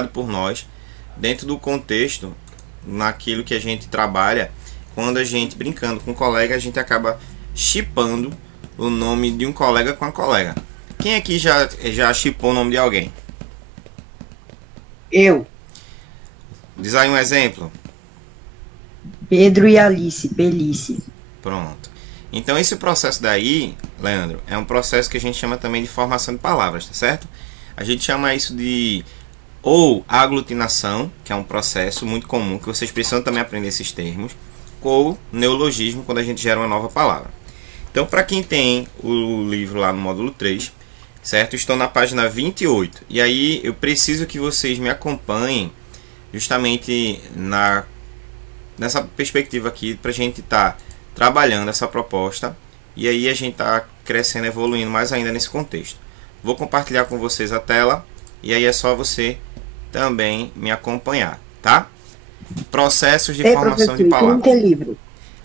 criado por nós dentro do contexto, naquilo que a gente trabalha. Quando a gente, brincando com um colega, a gente acaba shippando o nome de um colega com a colega. Quem aqui já shippou o nome de alguém? Eu, Diz aí um exemplo. Pedro e Alice, Belice. Pronto. Então esse processo daí, Leandro, é um processo que a gente chama também de formação de palavras, tá certo? A gente chama isso de ou aglutinação, que é um processo muito comum, que vocês precisam também aprender esses termos, ou neologismo, quando a gente gera uma nova palavra. Então, para quem tem o livro lá no módulo 3, certo? Estou na página 28. E aí eu preciso que vocês me acompanhem justamente nessa perspectiva aqui, para a gente estar trabalhando essa proposta e aí a gente está crescendo, evoluindo mais ainda nesse contexto. Vou compartilhar com vocês a tela e aí é só você também me acompanhar, tá? Processos de formação de palavras. Tem livro.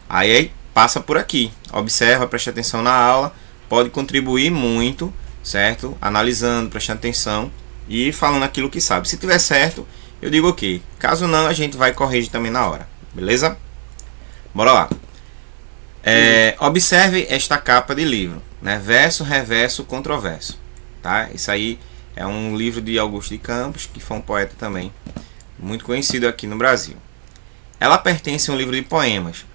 Aí passa por aqui, observa, preste atenção na aula, pode contribuir muito, certo? Analisando, prestando atenção e falando aquilo que sabe. Se tiver certo, eu digo ok. Caso não, a gente vai corrigir também na hora, beleza? Bora lá. Observe esta capa de livro, né? Verso, reverso, controverso, tá? Isso aí é um livro de Augusto de Campos, que foi um poeta também muito conhecido aqui no Brasil. Ela pertence a um livro de poemas.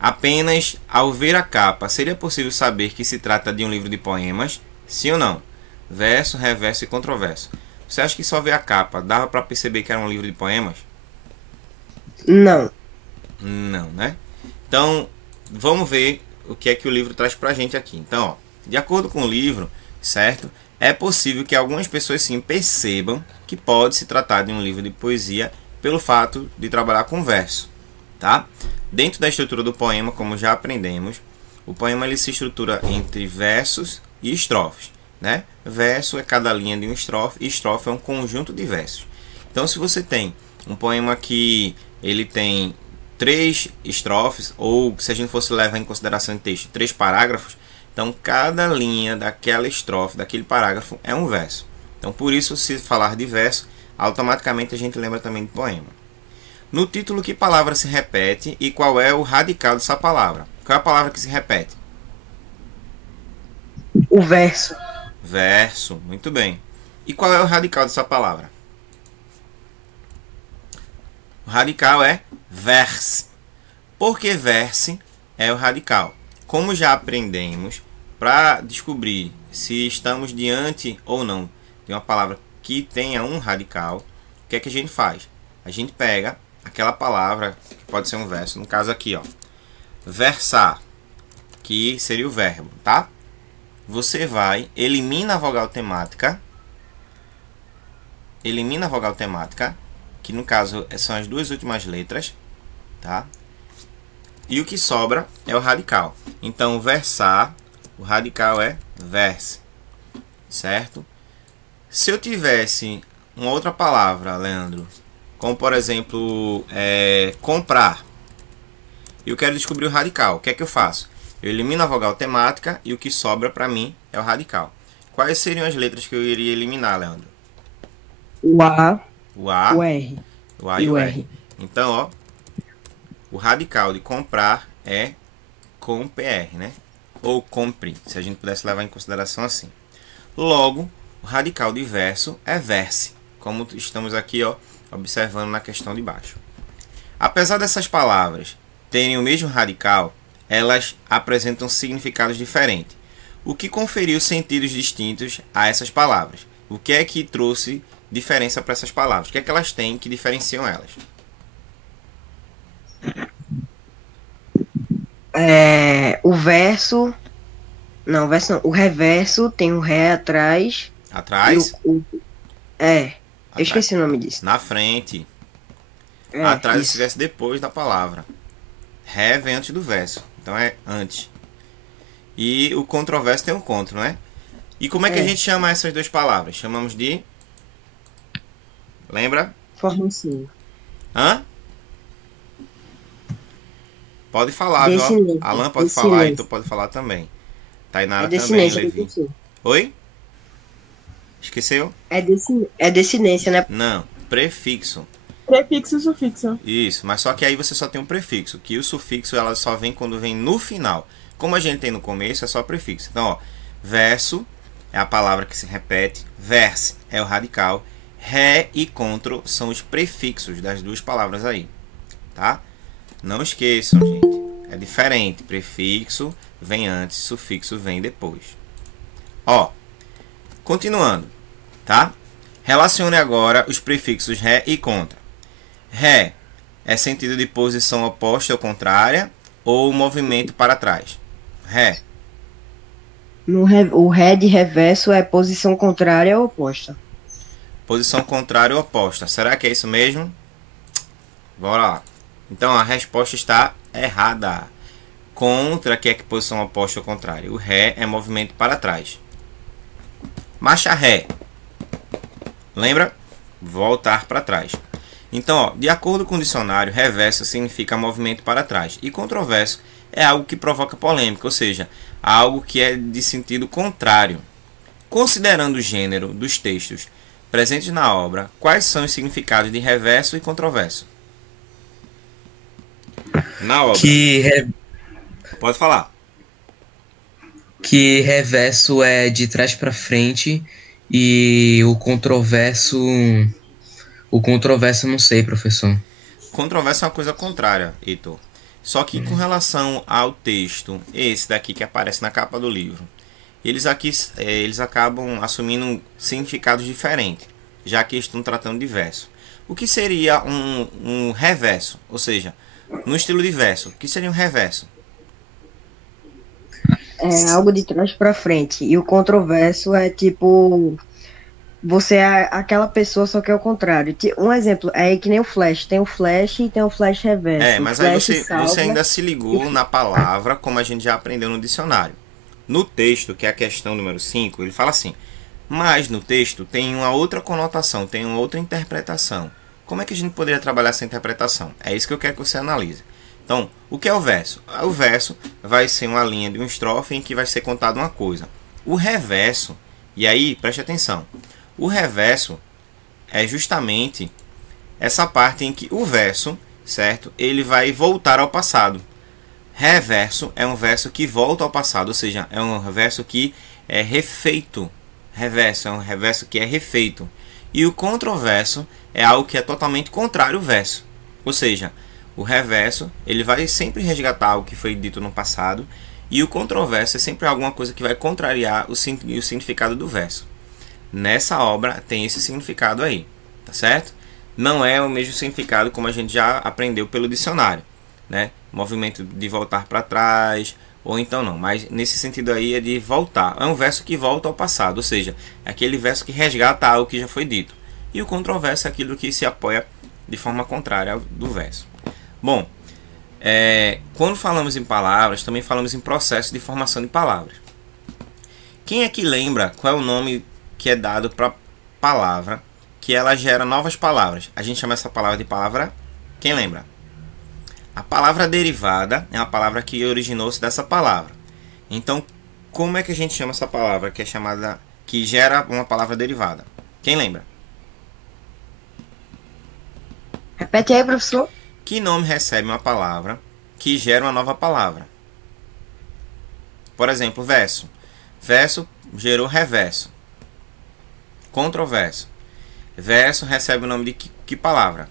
Apenas ao ver a capa, seria possível saber que se trata de um livro de poemas? Sim ou não? Verso, reverso e controverso. Você acha que só ver a capa dava para perceber que era um livro de poemas? Não. Não, né? Então, vamos ver o que é que o livro traz pra gente aqui. Então, ó, de acordo com o livro, certo? É possível que algumas pessoas sim percebam que pode se tratar de um livro de poesia pelo fato de trabalhar com verso, tá? Dentro da estrutura do poema, como já aprendemos, o poema ele se estrutura entre versos e estrofes, né? Verso é cada linha de um estrofe e estrofe é um conjunto de versos. Então, se você tem um poema que ele tem 3 estrofes, ou se a gente fosse levar em consideração em texto 3 parágrafos, então cada linha daquela estrofe, daquele parágrafo é um verso. Então, por isso, se falar de verso, automaticamente a gente lembra também de poema. No título, que palavra se repete e qual é o radical dessa palavra? Qual é a palavra que se repete? O verso. Verso, muito bem. E qual é o radical dessa palavra? O radical é verse. Por que verse é o radical? Como já aprendemos, para descobrir se estamos diante ou não de uma palavra que tenha um radical, o que é que a gente faz? A gente pega aquela palavra, que pode ser um verso, no caso aqui, ó, versar, que seria o verbo, tá? Você vai, elimina a vogal temática, que no caso são as 2 últimas letras, tá? E o que sobra é o radical. Então, versar, o radical é verse, certo? Se eu tivesse uma outra palavra, Leandro, como por exemplo, comprar, e eu quero descobrir o radical, o que é que eu faço? Eu elimino a vogal temática e o que sobra para mim é o radical. Quais seriam as letras que eu iria eliminar, Leandro? O A, O A, o R o A e e o o R. R. Então, ó, o radical de comprar é com PR, né? Ou compre, se a gente pudesse levar em consideração assim. Logo, o radical de verso é verse, como estamos aqui, ó, observando na questão de baixo. Apesar dessas palavras terem o mesmo radical, elas apresentam significados diferentes, o que conferiu sentidos distintos a essas palavras. O que é que trouxe diferença para essas palavras? O que é que elas têm que diferenciam elas? O verso. Não, o verso não. O reverso tem o ré atrás. Atrás? Eu esqueci o nome disso. Na frente. Atrás Isso. se estivesse depois da palavra. Ré vem antes do verso. Então é antes. E o controverso tem um contro, né? E como é que a gente chama essas 2 palavras? Chamamos de... Lembra? Formação. Hã? Pode falar, viu? Alan pode falar e tu pode falar também. Tainara também, Levi. Oi? Esqueceu? É descendência, né? Não. Prefixo. Prefixo e sufixo. Isso, mas só que aí você só tem um prefixo, que o sufixo ela só vem quando vem no final. Como a gente tem no começo, é só prefixo. Então, ó, verso é a palavra que se repete, verse é o radical, ré e contro são os prefixos das duas palavras aí, tá? Não esqueçam, gente, é diferente. Prefixo vem antes, sufixo vem depois. Ó, continuando, tá? Relacione agora os prefixos ré e contra. Ré é sentido de posição oposta ou contrária ou movimento para trás? Ré. O ré de reverso é posição contrária ou oposta. Posição contrária ou oposta. Será que é isso mesmo? Bora lá. Então a resposta está errada. Contra, que é que posição oposta ou contrária? O ré é movimento para trás. Marcha ré. Lembra? Voltar para trás. Então, ó, de acordo com o dicionário, reverso significa movimento para trás. E controverso é algo que provoca polêmica, ou seja, algo que é de sentido contrário. Considerando o gênero dos textos presentes na obra, quais são os significados de reverso e controverso? Na obra. Pode falar. Que reverso é de trás para frente e o controverso não sei, professor. Controverso é uma coisa contrária, Heitor. Só que com relação ao texto, esse daqui que aparece na capa do livro, eles acabam assumindo significados diferentes, já que estão tratando de verso. O que seria um reverso? Ou seja, no estilo de verso, o que seria um reverso? É algo de trás para frente. E o controverso é tipo, você é aquela pessoa, só que é o contrário. Um exemplo é que nem o Flash. Tem o Flash e tem o Flash reverso. É, mas aí você ainda se ligou na palavra, como a gente já aprendeu no dicionário. No texto, que é a questão número 5, ele fala assim: mas no texto tem uma outra conotação, tem uma outra interpretação. Como é que a gente poderia trabalhar essa interpretação? É isso que eu quero que você analise. Então, o que é o verso? O verso vai ser uma linha de uma estrofe em que vai ser contada uma coisa. O reverso, e aí, preste atenção, o reverso é justamente essa parte em que o verso, certo? Ele vai voltar ao passado. Reverso é um verso que volta ao passado, ou seja, é um verso que é refeito. Reverso é um reverso que é refeito. E o controverso é algo que é totalmente contrário ao verso. Ou seja, o reverso ele vai sempre resgatar o que foi dito no passado, e o controverso é sempre alguma coisa que vai contrariar o significado do verso. Nessa obra tem esse significado aí, tá certo? Não é o mesmo significado como a gente já aprendeu pelo dicionário, né? Movimento de voltar para trás, ou então não, mas nesse sentido aí é de voltar. É um verso que volta ao passado, ou seja, é aquele verso que resgata algo que já foi dito. E o controverso é aquilo que se apoia de forma contrária do verso. Bom, quando falamos em palavras, também falamos em processo de formação de palavras. Quem é que lembra qual é o nome que é dado para palavra que ela gera novas palavras? A gente chama essa palavra de palavra. Quem lembra? A palavra derivada é uma palavra que originou-se dessa palavra. Então, como é que a gente chama essa palavra que é chamada, que gera uma palavra derivada? Quem lembra? Repete aí, professor. Que nome recebe uma palavra que gera uma nova palavra? Por exemplo, verso. Verso gerou reverso. Controverso. Verso recebe o nome de que palavra?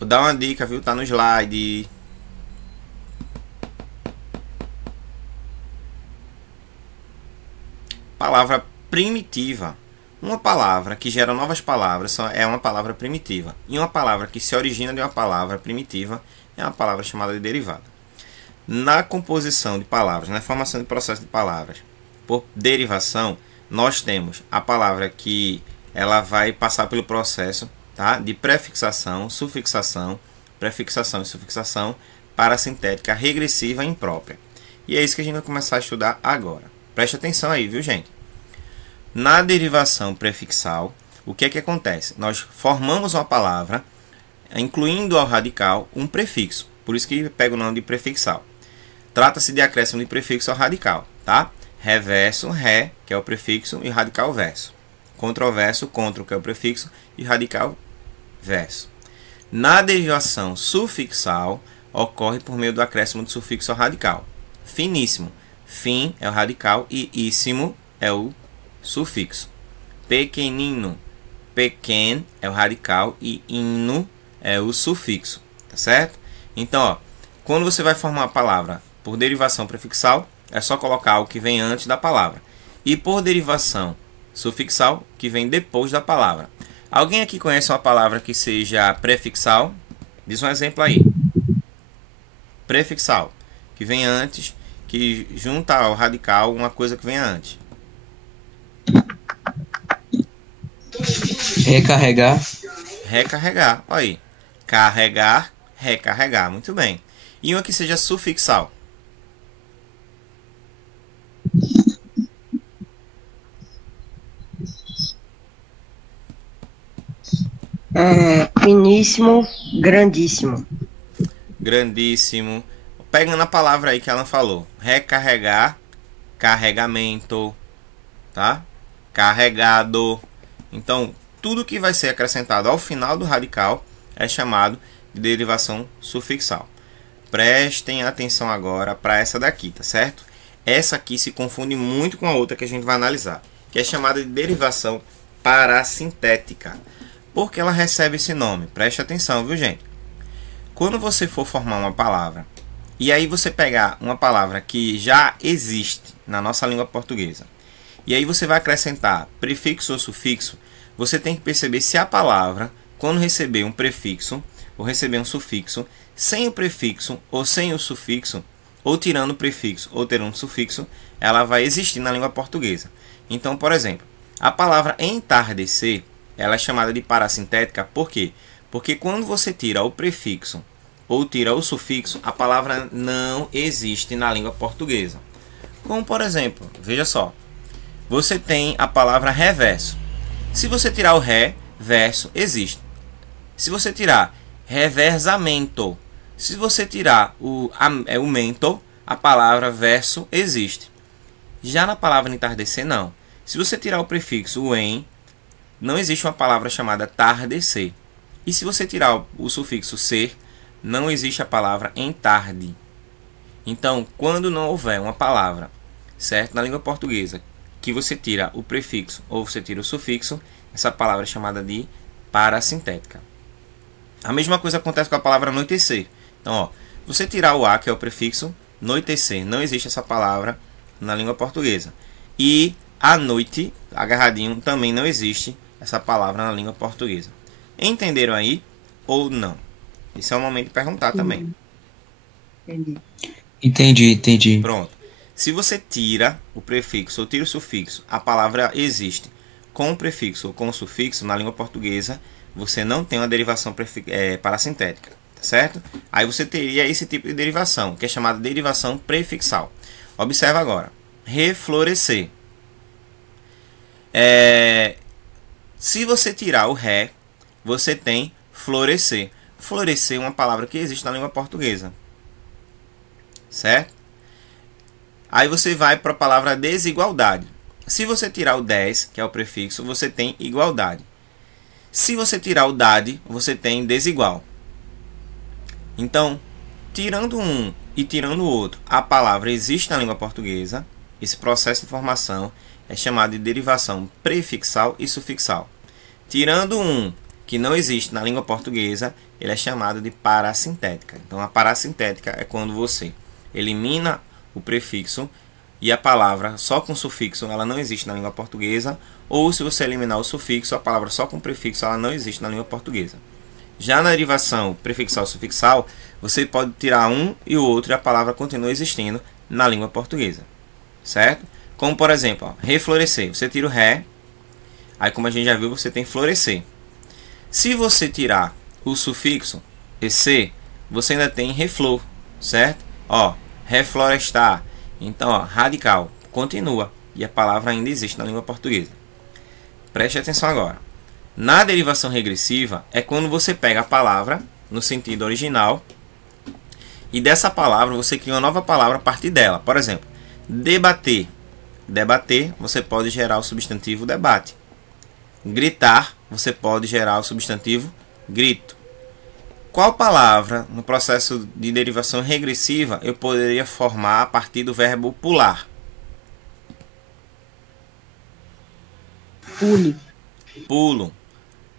Vou dar uma dica, viu? Tá no slide. Palavra primitiva. Uma palavra que gera novas palavras é uma palavra primitiva. E uma palavra que se origina de uma palavra primitiva é uma palavra chamada de derivada. Na composição de palavras, na formação de processo de palavras, por derivação, nós temos a palavra que ela vai passar pelo processo, tá, de prefixação, sufixação, prefixação e sufixação para a sintética regressiva imprópria. E é isso que a gente vai começar a estudar agora. Preste atenção aí, viu, gente? Na derivação prefixal, o que é que acontece? Nós formamos uma palavra, incluindo ao radical um prefixo. Por isso que pega o nome de prefixal. Trata-se de acréscimo de prefixo ao radical, tá? Reverso, ré, que é o prefixo, e radical verso. Controverso, contro, que é o prefixo, e radical, verso. Na derivação sufixal, ocorre por meio do acréscimo do sufixo ao radical. Finíssimo, fim é o radical e íssimo é o sufixo. Pequenino, pequen é o radical e inno é o sufixo, tá certo? Então, ó, quando você vai formar uma palavra por derivação prefixal, é só colocar o que vem antes da palavra. E por derivação sufixal, que vem depois da palavra. Alguém aqui conhece uma palavra que seja prefixal? Diz um exemplo aí. Prefixal, que vem antes, que junta ao radical uma coisa que vem antes. Recarregar. Recarregar, olha aí. Carregar, recarregar, muito bem. E uma que seja sufixal. Finíssimo, grandíssimo. Grandíssimo. Pegando a palavra aí que ela falou. Recarregar, carregamento, tá? Carregado. Então, tudo que vai ser acrescentado ao final do radical é chamado de derivação sufixal. Prestem atenção agora para essa daqui, tá certo? Essa aqui se confunde muito com a outra que a gente vai analisar, que é chamada de derivação parasintética. Por que ela recebe esse nome? Preste atenção, viu, gente? Quando você for formar uma palavra, e aí você pegar uma palavra que já existe na nossa língua portuguesa, e aí você vai acrescentar prefixo ou sufixo, você tem que perceber se a palavra, quando receber um prefixo ou receber um sufixo, sem o prefixo ou sem o sufixo, ou tirando o prefixo ou tirando o sufixo, ela vai existir na língua portuguesa. Então, por exemplo, a palavra entardecer, ela é chamada de parasintética, por quê? Porque quando você tira o prefixo ou tira o sufixo, a palavra não existe na língua portuguesa. Como, por exemplo, veja só, você tem a palavra reverso. Se você tirar o ré, verso existe. Se você tirar reversamento, se você tirar o mento, a palavra verso existe. Já na palavra entardecer, não. Se você tirar o prefixo o em, não existe uma palavra chamada tardecer. E se você tirar o sufixo ser, não existe a palavra entarde. Então, quando não houver uma palavra, certo, na língua portuguesa, que você tira o prefixo ou você tira o sufixo, essa palavra é chamada de parasintética. A mesma coisa acontece com a palavra anoitecer. Então, ó, você tirar o a, que é o prefixo, anoitecer, não existe essa palavra na língua portuguesa. E a noite, agarradinho, também não existe essa palavra na língua portuguesa. Entenderam aí ou não? Esse é o momento de perguntar também. Entendi. Pronto. Se você tira o prefixo ou tira o sufixo, a palavra existe com o prefixo ou com o sufixo na língua portuguesa, você não tem uma derivação parasintética, tá certo? Aí você teria esse tipo de derivação, que é chamada de derivação prefixal. Observa agora. Reflorescer. Se você tirar o ré, você tem florescer. Florescer é uma palavra que existe na língua portuguesa, certo? Aí você vai para a palavra desigualdade. Se você tirar o 10, que é o prefixo, você tem igualdade. Se você tirar o dade, você tem desigual. Então, tirando um e tirando o outro, a palavra existe na língua portuguesa. Esse processo de formação é chamado de derivação prefixal e sufixal. Tirando um que não existe na língua portuguesa, ele é chamado de parasintética. Então, a parasintética é quando você elimina o prefixo e a palavra só com sufixo ela não existe na língua portuguesa, ou se você eliminar o sufixo, a palavra só com prefixo ela não existe na língua portuguesa. Já na derivação prefixal-sufixal, você pode tirar um e o outro e a palavra continua existindo na língua portuguesa, certo? Como, por exemplo, ó, reflorescer. Você tira o ré, aí como a gente já viu, você tem florescer. Se você tirar o sufixo ec, você ainda tem reflor, certo? Ó, reflorestar. Então, ó, radical, continua. E a palavra ainda existe na língua portuguesa. Preste atenção agora. Na derivação regressiva, é quando você pega a palavra no sentido original e dessa palavra você cria uma nova palavra a partir dela. Por exemplo, debater. Debater, você pode gerar o substantivo debate. gritar, você pode gerar o substantivo grito. Qual palavra no processo de derivação regressiva eu poderia formar a partir do verbo pular? Pule. Pulo,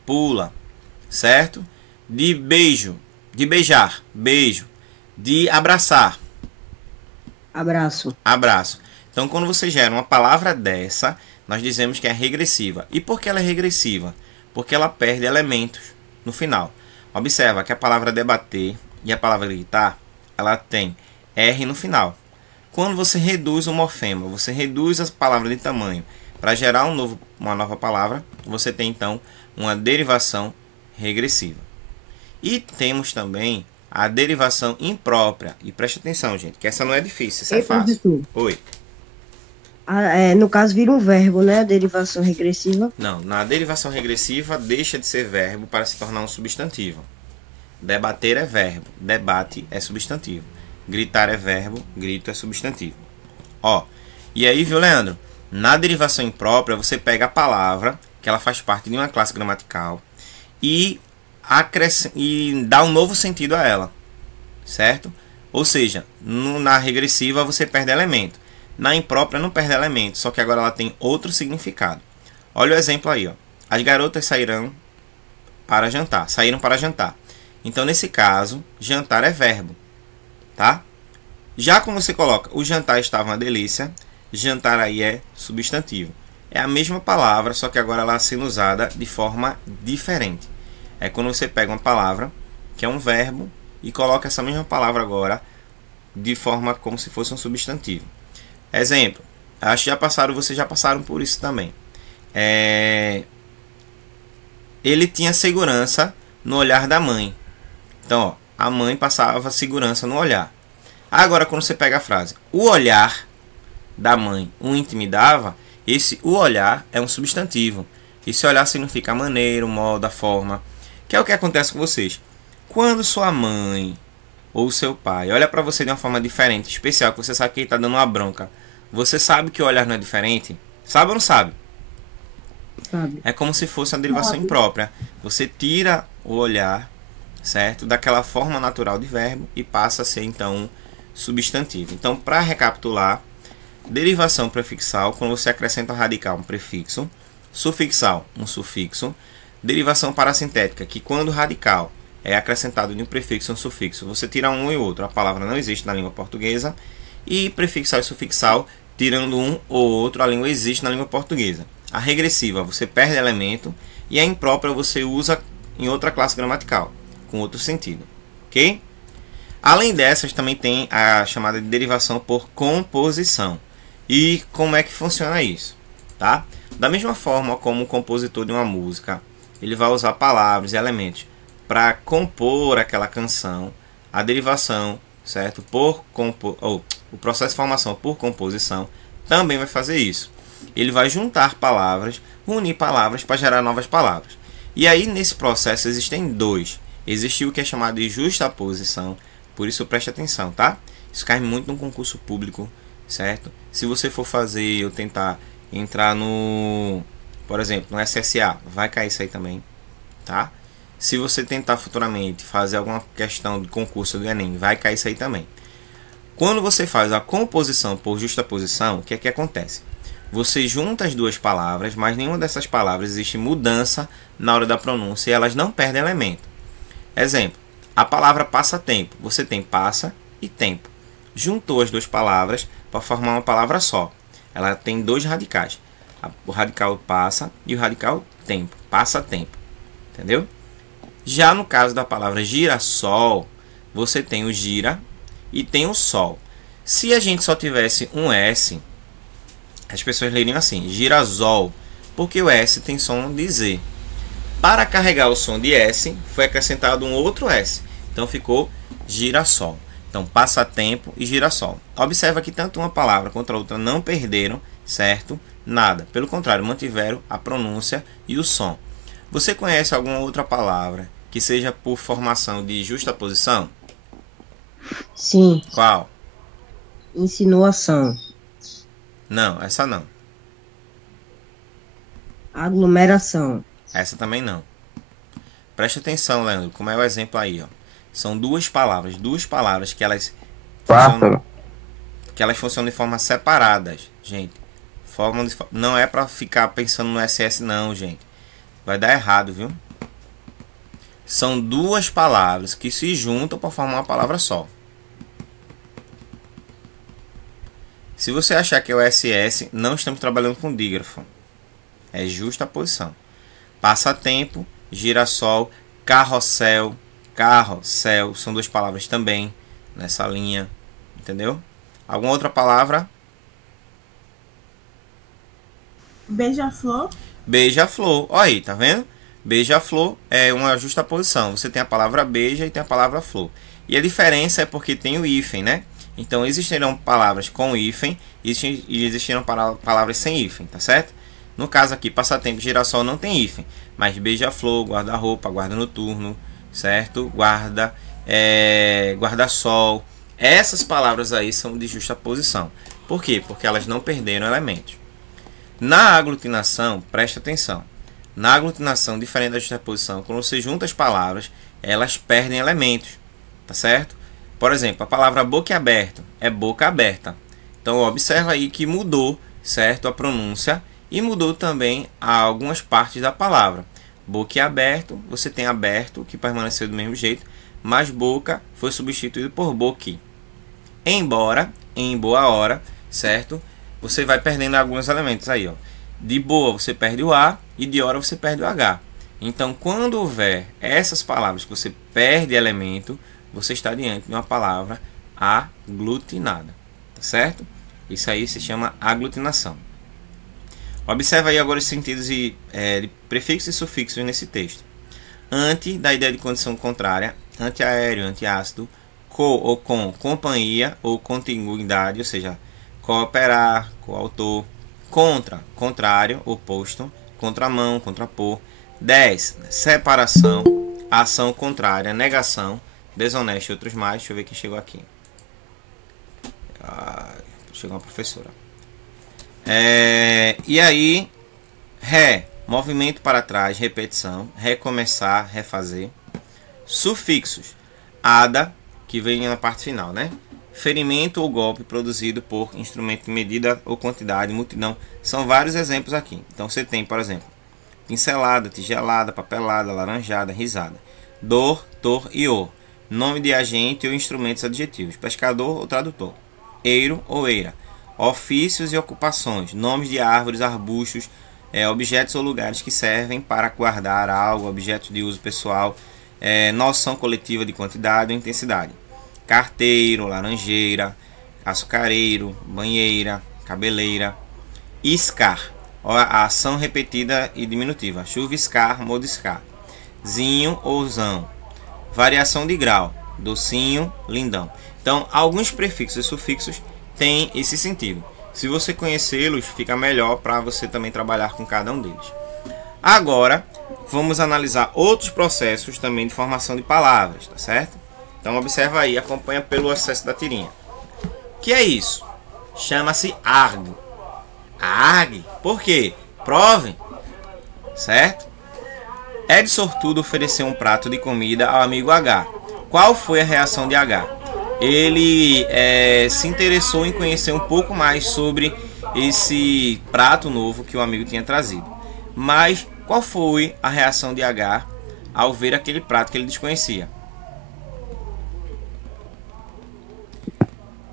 pula, certo? De beijo, de beijar, beijo. De abraçar, Abraço. abraço. Então, quando você gera uma palavra dessa, nós dizemos que é regressiva. E por que ela é regressiva? Porque ela perde elementos no final. Observa que a palavra debater e a palavra gritar, ela tem R no final. Quando você reduz o morfema, você reduz as palavras de tamanho para gerar uma nova palavra, você tem então uma derivação regressiva. E temos também a derivação imprópria. E preste atenção, gente, que essa não é difícil, essa é Ei, fácil. professor. Oi. No caso, vira um verbo, né? A derivação regressiva. Não, na derivação regressiva deixa de ser verbo para se tornar um substantivo. Debater é verbo, debate é substantivo. Gritar é verbo, grito é substantivo. Ó, e aí, viu, Leandro? Na derivação imprópria, você pega a palavra, que ela faz parte de uma classe gramatical, e dá um novo sentido a ela, certo? Ou seja, na regressiva você perde elemento. Na imprópria não perde elemento, só que agora ela tem outro significado. Olha o exemplo aí, ó. As garotas saíram para jantar. Então, nesse caso, jantar é verbo, tá? Já como você coloca, o jantar estava uma delícia, jantar aí é substantivo. É a mesma palavra, só que agora ela sendo usada de forma diferente. É quando você pega uma palavra, que é um verbo, e coloca essa mesma palavra agora de forma como se fosse um substantivo. Exemplo, acho que vocês já passaram por isso também. Ele tinha segurança no olhar da mãe. Então, ó, a mãe passava segurança no olhar. Agora, quando você pega a frase, o olhar da mãe o intimidava, o olhar é um substantivo. Esse olhar significa a maneira, o modo, a forma. Que é o que acontece com vocês. Quando sua mãe ou seu pai olha para você de uma forma diferente, especial, que você sabe que ele está dando uma bronca, você sabe que o olhar não é diferente? Sabe ou não sabe? Sabe? É como se fosse uma derivação imprópria. Você tira o olhar, certo, daquela forma natural de verbo e passa a ser então um substantivo. Então, para recapitular, derivação prefixal, quando você acrescenta ao radical um prefixo, sufixal, um sufixo, derivação parasintética, que quando o radical é acrescentado de um prefixo e um sufixo, você tira um e outro, a palavra não existe na língua portuguesa, e prefixal e sufixal, tirando um ou outro, a língua existe na língua portuguesa. A regressiva, você perde elemento, e a imprópria você usa em outra classe gramatical, com outro sentido, ok? Além dessas, também tem a chamada de derivação por composição. E como é que funciona isso? Tá? Da mesma forma como o compositor de uma música, ele vai usar palavras e elementos para compor aquela canção, a derivação, certo? O processo de formação por composição também vai fazer isso. Ele vai juntar palavras, unir palavras para gerar novas palavras. E aí, nesse processo, existem dois. Existe o que é chamado de justaposição, por isso preste atenção, tá? Isso cai muito no concurso público, certo? Se você for fazer ou tentar entrar por exemplo, no SSA, vai cair isso aí também, tá? Se você tentar futuramente fazer alguma questão de concurso do Enem, vai cair isso aí também. Quando você faz a composição por justaposição, o que é que acontece? Você junta as duas palavras, mas nenhuma dessas palavras existe mudança na hora da pronúncia e elas não perdem elemento. Exemplo, a palavra passatempo. Você tem passa e tempo. Juntou as duas palavras para formar uma palavra só. Ela tem dois radicais. O radical passa e o radical tempo. Passa-tempo. Entendeu? Já no caso da palavra girassol, você tem o gira e tem o sol. Se a gente só tivesse um S, as pessoas leriam assim, girasol, porque o S tem som de Z. Para carregar o som de S, foi acrescentado um outro S. Então ficou girassol. Então, passatempo e girassol. Observa que tanto uma palavra quanto a outra não perderam, certo? Nada. Pelo contrário, mantiveram a pronúncia e o som. Você conhece alguma outra palavra que seja por formação de justaposição? Sim. Qual? Insinuação. Não, essa não. Aglomeração. Essa também não. Preste atenção, Leandro, como é o exemplo aí, ó. São duas palavras que elas funcionam, de forma separadas, gente. Não é para ficar pensando no SS não, gente. Vai dar errado, viu? São duas palavras que se juntam para formar uma palavra só. Se você achar que é o SS, não estamos trabalhando com dígrafo. É justa a posição. Passatempo, girassol, carrossel, carrossel. São duas palavras também nessa linha. Entendeu? Alguma outra palavra? Beija-flor. Beija-flor. Olha aí, tá vendo? Beija-flor é uma justa posição. Você tem a palavra beija e tem a palavra flor. E a diferença é porque tem o hífen, né? Então existirão palavras com hífen e existirão palavras sem hífen, tá certo? No caso aqui, passatempo, girassol não tem hífen, mas beija-flor, guarda-roupa, guarda noturno, certo? Guarda-sol. Essas palavras aí são de justa posição. Por quê? Porque elas não perderam elementos. Na aglutinação, presta atenção. Na aglutinação, diferente da justaposição, quando você junta as palavras, elas perdem elementos, tá certo? Por exemplo, a palavra boquiaberto é boca aberta. Então, observa aí que mudou, certo? A pronúncia e mudou também algumas partes da palavra. Boquiaberto, você tem aberto, que permaneceu do mesmo jeito, mas boca foi substituído por boqui. Embora, em boa hora, certo? Você vai perdendo alguns elementos aí, ó. De boa você perde o A e de hora você perde o H. Então, quando houver essas palavras que você perde elemento, você está diante de uma palavra aglutinada, tá certo? Isso aí se chama aglutinação. Observa aí agora os sentidos de prefixos e sufixos nesse texto. Ante, da ideia de condição contrária, antiaéreo, antiácido, co ou com, companhia ou contiguidade, ou seja, cooperar, coautor, contra, contrário, oposto, contramão, contrapor. 10, separação, ação contrária, negação, desonesto e outros mais. Deixa eu ver quem chegou aqui. Chegou uma professora. E aí, movimento para trás, repetição, recomeçar, refazer. Sufixos, ada, que vem na parte final, né? Ferimento ou golpe produzido por instrumento de medida ou quantidade, multidão. São vários exemplos aqui. Então você tem, por exemplo, pincelada, tigelada, papelada, laranjada, risada. Dor, tor e or. Nome de agente ou instrumentos adjetivos. Pescador ou tradutor. Eiro ou eira. Ofícios e ocupações. Nomes de árvores, arbustos, objetos ou lugares que servem para guardar algo, objetos de uso pessoal. Noção coletiva de quantidade ou intensidade. Carteiro, laranjeira, açucareiro, banheira, cabeleira. Iscar, a ação repetida e diminutiva. Chuviscar, modiscar. Zinho ou zão. Variação de grau. Docinho, lindão. Então, alguns prefixos e sufixos têm esse sentido. Se você conhecê-los, fica melhor para você também trabalhar com cada um deles. Agora, vamos analisar outros processos também de formação de palavras, tá certo? Então, observa aí, acompanha pelo acesso da tirinha. O que é isso? Chama-se arg. Arg. Por quê? Provem. Certo? É de sortudo oferecer um prato de comida ao amigo H. Qual foi a reação de H? Ele se interessou em conhecer um pouco mais sobre esse prato novo que o amigo tinha trazido. Mas qual foi a reação de H ao ver aquele prato que ele desconhecia?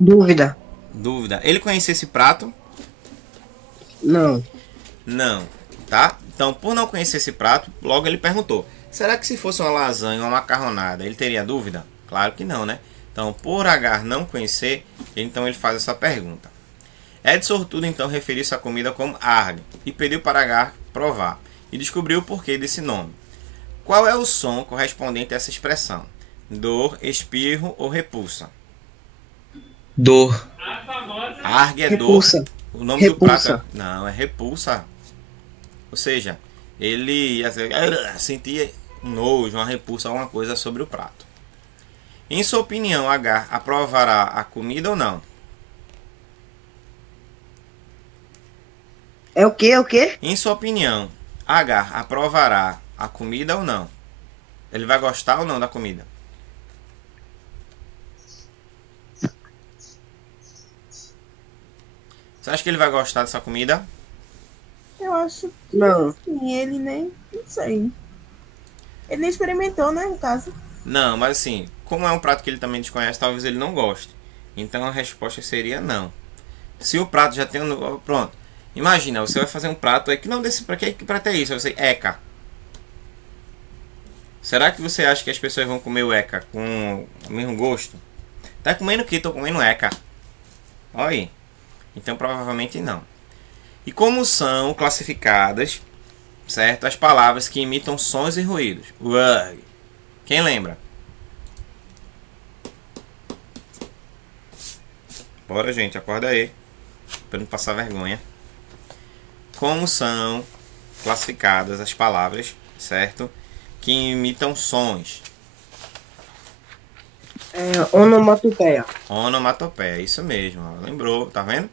Dúvida. Dúvida. Ele conhecia esse prato? Não. Não, tá? Então, por não conhecer esse prato, logo ele perguntou: será que se fosse uma lasanha ou uma macarronada, ele teria dúvida? Claro que não, né? Então, por H não conhecer, então ele faz essa pergunta. É de sortudo, então, referir-se à comida como arg e pediu para H provar e descobriu o porquê desse nome. Qual é o som correspondente a essa expressão? Dor, espirro ou repulsa? Dor. Arg é Repulsa. dor. O nome Repulsa. do prato não é repulsa. Ou seja, ele sentia um nojo, uma repulsa, alguma coisa sobre o prato. Em sua opinião, H aprovará a comida ou não? É o quê? É o quê? Em sua opinião, Agar aprovará a comida ou não? Ele vai gostar ou não da comida? Você acha que ele vai gostar dessa comida? Eu acho que Não. sim, ele nem. Não sei. Ele nem experimentou, né, no caso. Não, mas assim, como é um prato que ele também desconhece, talvez ele não goste. Então a resposta seria não. Se o prato já tem um... Pronto. Imagina, você vai fazer um prato aí que não desse para que prato é isso? Você eca. Será que você acha que as pessoas vão comer o eca com o mesmo gosto? Tá comendo o que? Tô comendo eca. Olha aí. Então provavelmente não. E como são classificadas, certo, as palavras que imitam sons e ruídos? Uai. Quem lembra? Bora, gente, acorda aí. Pra não passar vergonha. Como são classificadas as palavras, certo, que imitam sons? Onomatopeia. Onomatopeia, isso mesmo, ó, lembrou, tá vendo?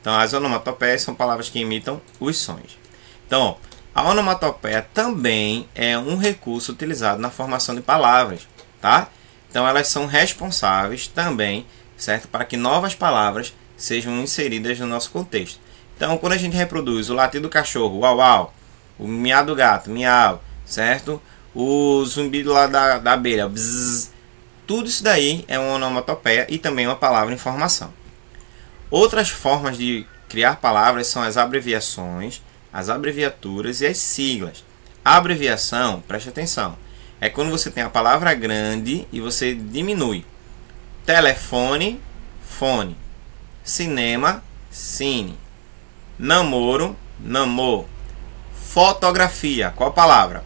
Então as onomatopeias são palavras que imitam os sons. Então, ó, a onomatopeia também é um recurso utilizado na formação de palavras, tá? Então elas são responsáveis também, certo, para que novas palavras sejam inseridas no nosso contexto. Então, quando a gente reproduz o latido do cachorro, uau, uau, o miado do gato, miau, certo? O zumbido lá da abelha, bzz, tudo isso daí é uma onomatopeia e também uma palavra em formação. Outras formas de criar palavras são as abreviações, as abreviaturas e as siglas. A abreviação, preste atenção, é quando você tem a palavra grande e você diminui. Telefone, fone. Cinema, cine. Namoro, namor. Fotografia, qual palavra?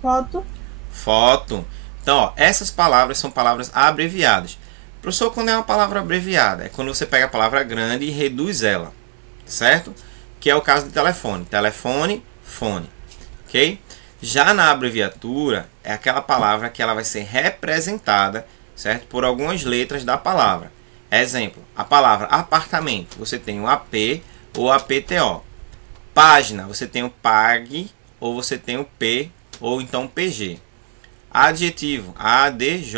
Foto. Foto. Então, ó, essas palavras são palavras abreviadas. Professor, quando é uma palavra abreviada? É quando você pega a palavra grande e reduz ela, certo? Que é o caso de telefone. Telefone, fone. Ok? Já na abreviatura, é aquela palavra que ela vai ser representada, certo, por algumas letras da palavra. Exemplo, a palavra apartamento, você tem o AP ou APTO. Página, você tem o PAG ou você tem o P ou então PG. Adjetivo, ADJ,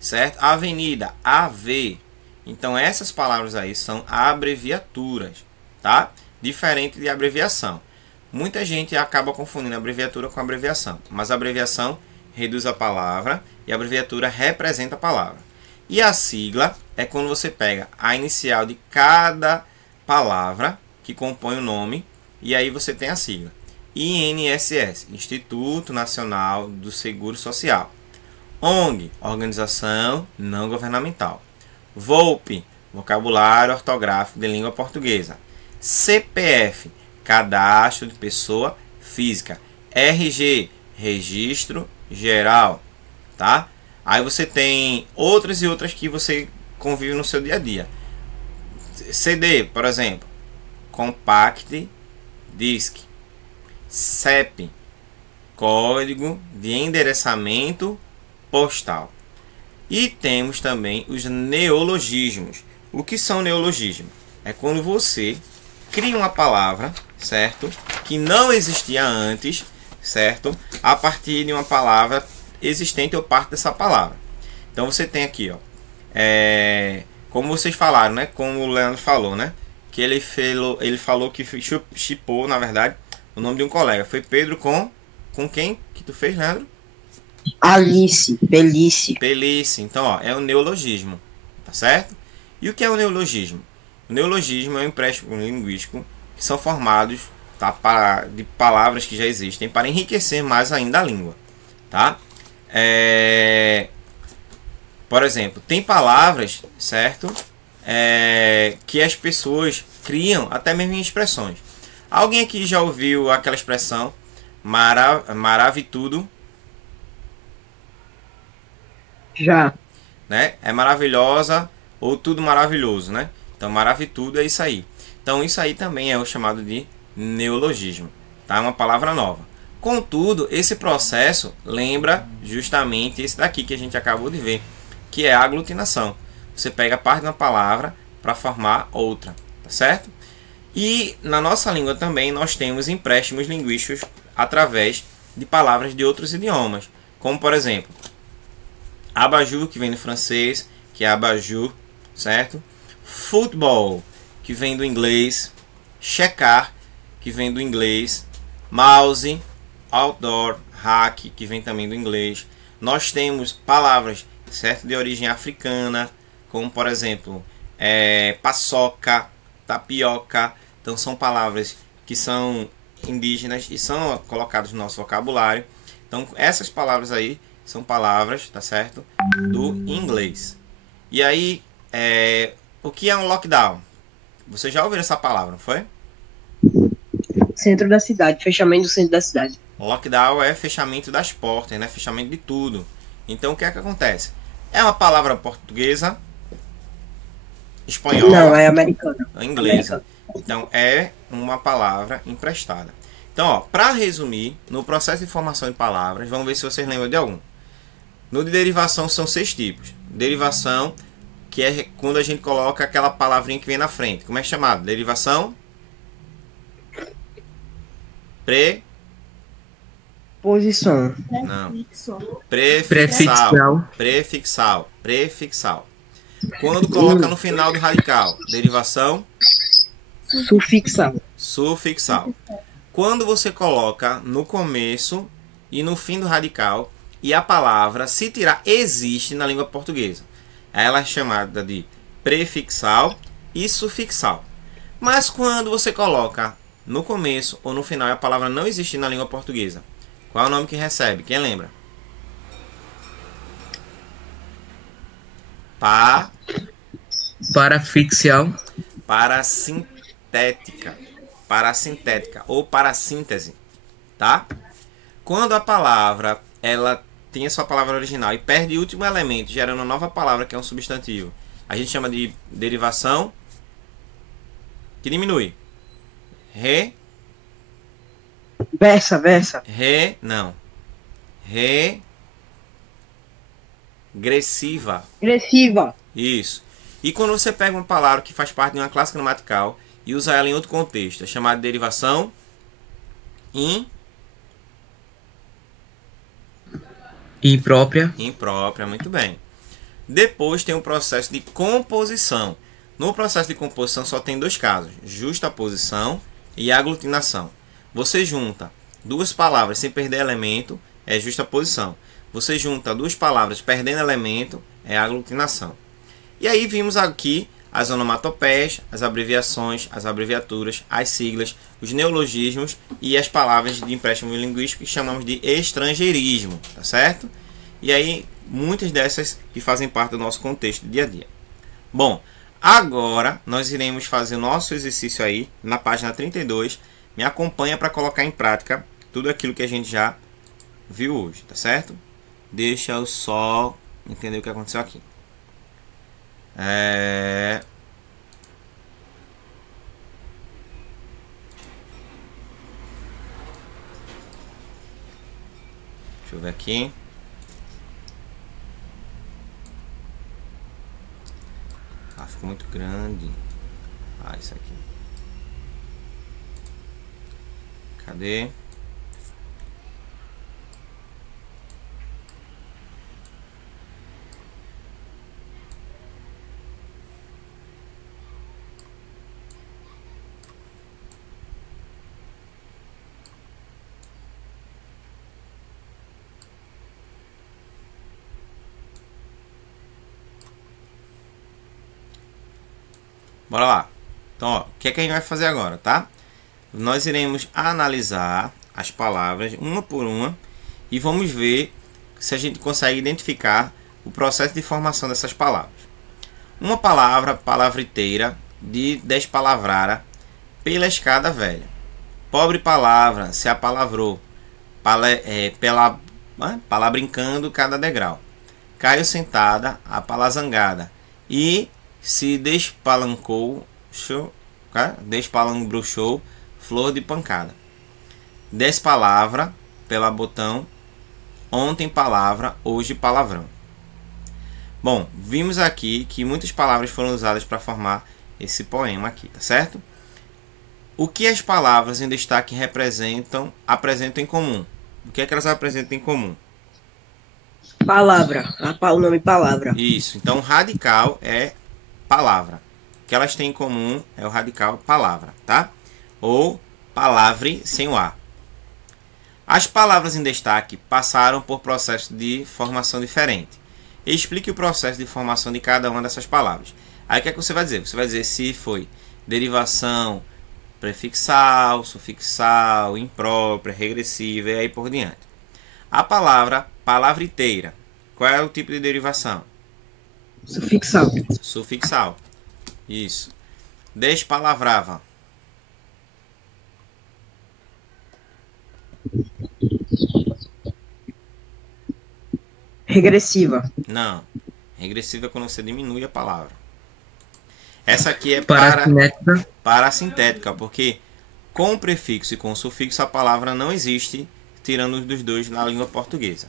certo? Avenida, AV. Então essas palavras aí são abreviaturas, tá? Diferente de abreviação. Muita gente acaba confundindo abreviatura com abreviação, mas a abreviação reduz a palavra e a abreviatura representa a palavra. E a sigla é quando você pega a inicial de cada palavra que compõe o nome e aí você tem a sigla. INSS, Instituto Nacional do Seguro Social. ONG, Organização Não Governamental. VOLP, Vocabulário Ortográfico de Língua Portuguesa. CPF, Cadastro de Pessoa Física. RG, Registro Geral, tá? Aí você tem outras e outras que você convive no seu dia a dia. CD, por exemplo, Compact Disc. CEP, Código de Endereçamento Postal. E temos também os neologismos. O que são neologismos? É quando você cria uma palavra, certo? Que não existia antes, certo? A partir de uma palavra existente ou parte dessa palavra. Então você tem aqui, ó, como vocês falaram, né? Como o Leandro falou, né? Que ele falou que chipou, na verdade, o nome de um colega. Foi Pedro com quem que tu fez, Leandro? Alice, Belice. Pelice. Então, ó, é um neologismo, tá certo? E o que é o neologismo? O neologismo é um empréstimo linguístico que são formados, tá, de palavras que já existem para enriquecer mais ainda a língua, tá? Por exemplo, tem palavras, certo? Que as pessoas criam até mesmo em expressões. Alguém aqui já ouviu aquela expressão maravitudo? Já. Né? É maravilhosa ou tudo maravilhoso, né? Então, maravitudo é isso aí. Então, isso aí também é o chamado de neologismo, tá? É uma palavra nova. Contudo, esse processo lembra justamente esse daqui que a gente acabou de ver, que é a aglutinação. Você pega parte de uma palavra para formar outra, tá certo? E na nossa língua também nós temos empréstimos linguísticos através de palavras de outros idiomas, como por exemplo, abajur, que vem do francês, que é abajur, certo? Futebol, que vem do inglês, checar, que vem do inglês, mouse, outdoor, hack, que vem também do inglês. Nós temos palavras, certo, de origem africana, como por exemplo, paçoca, tapioca. Então são palavras que são indígenas e são colocadas no nosso vocabulário. Então essas palavras aí são palavras, tá certo, do inglês. E aí, o que é um lockdown? Você já ouviu essa palavra, não foi? Centro da cidade, fechamento do centro da cidade. Lockdown é fechamento das portas, né? Fechamento de tudo. Então o que é que acontece? É uma palavra portuguesa, espanhola, Não, é americana. inglesa. Então é uma palavra emprestada. Então, ó, para resumir, no processo de formação de palavras, vamos ver se vocês lembram de algum. No de derivação são 6 tipos. Derivação, que é quando a gente coloca aquela palavrinha que vem na frente. Como é chamado? Derivação Posição. Não. Prefixo. Prefixal. Quando coloca no final do radical, derivação sufixal. Quando você coloca no começo e no fim do radical e a palavra, se tirar, existe na língua portuguesa. Ela é chamada de prefixal e sufixal. Mas quando você coloca no começo ou no final e a palavra não existe na língua portuguesa, qual é o nome que recebe? Quem lembra? Parafixial. Parasintética ou parassíntese, tá? Quando a palavra ela tem a sua palavra original e perde o último elemento, gerando uma nova palavra que é um substantivo, a gente chama de derivação que diminui. Regressiva. Isso. E quando você pega uma palavra que faz parte de uma classe gramatical e usa ela em outro contexto, é chamada de derivação Imprópria. Muito bem. Depois tem o processo de composição. No processo de composição só tem 2 casos: justaposição e aglutinação. Você junta 2 palavras sem perder elemento, é justaposição. Você junta 2 palavras perdendo elemento, é aglutinação. E aí vimos aqui as onomatopeias, as abreviações, as abreviaturas, as siglas, os neologismos e as palavras de empréstimo linguístico que chamamos de estrangeirismo, tá certo? E aí muitas dessas que fazem parte do nosso contexto do dia a dia. Bom, agora nós iremos fazer o nosso exercício aí na página 32. Me acompanha para colocar em prática tudo aquilo que a gente já viu hoje, tá certo? Deixa eu só entender o que aconteceu aqui. Deixa eu ver aqui. Ficou muito grande. Isso aqui. Cadê? Bora lá. Então, ó, o que é que a gente vai fazer agora, tá? Nós iremos analisar as palavras uma por uma e vamos ver se a gente consegue identificar o processo de formação dessas palavras. Uma palavra, palavriteira, de despalavrar pela escada velha. Pobre palavra, se apalavrou, palabrincando cada degrau. Caiu sentada, apalazangada, e se despalambruxou, flor de pancada. Despalavra, pela botão, ontem palavra, hoje palavrão. Bom, vimos aqui que muitas palavras foram usadas para formar esse poema aqui, tá certo? O que as palavras em destaque apresentam em comum? O que é que elas apresentam em comum? Palavra. O nome palavra. Isso. Então, radical é palavra. O que elas têm em comum é o radical palavra, tá? Ou palavre sem o A. As palavras em destaque passaram por processo de formação diferente. Explique o processo de formação de cada uma dessas palavras. Aí o que é que você vai dizer? Você vai dizer se foi derivação prefixal, sufixal, imprópria, regressiva e aí por diante. A palavra palavreteira. Qual é o tipo de derivação? Sufixal. Sufixal. Isso. Despalavrava. Regressiva. Não. Regressiva é quando você diminui a palavra. Essa aqui é Parassinética. parasintética, porque com o prefixo e com o sufixo a palavra não existe, tirando os dos dois na língua portuguesa.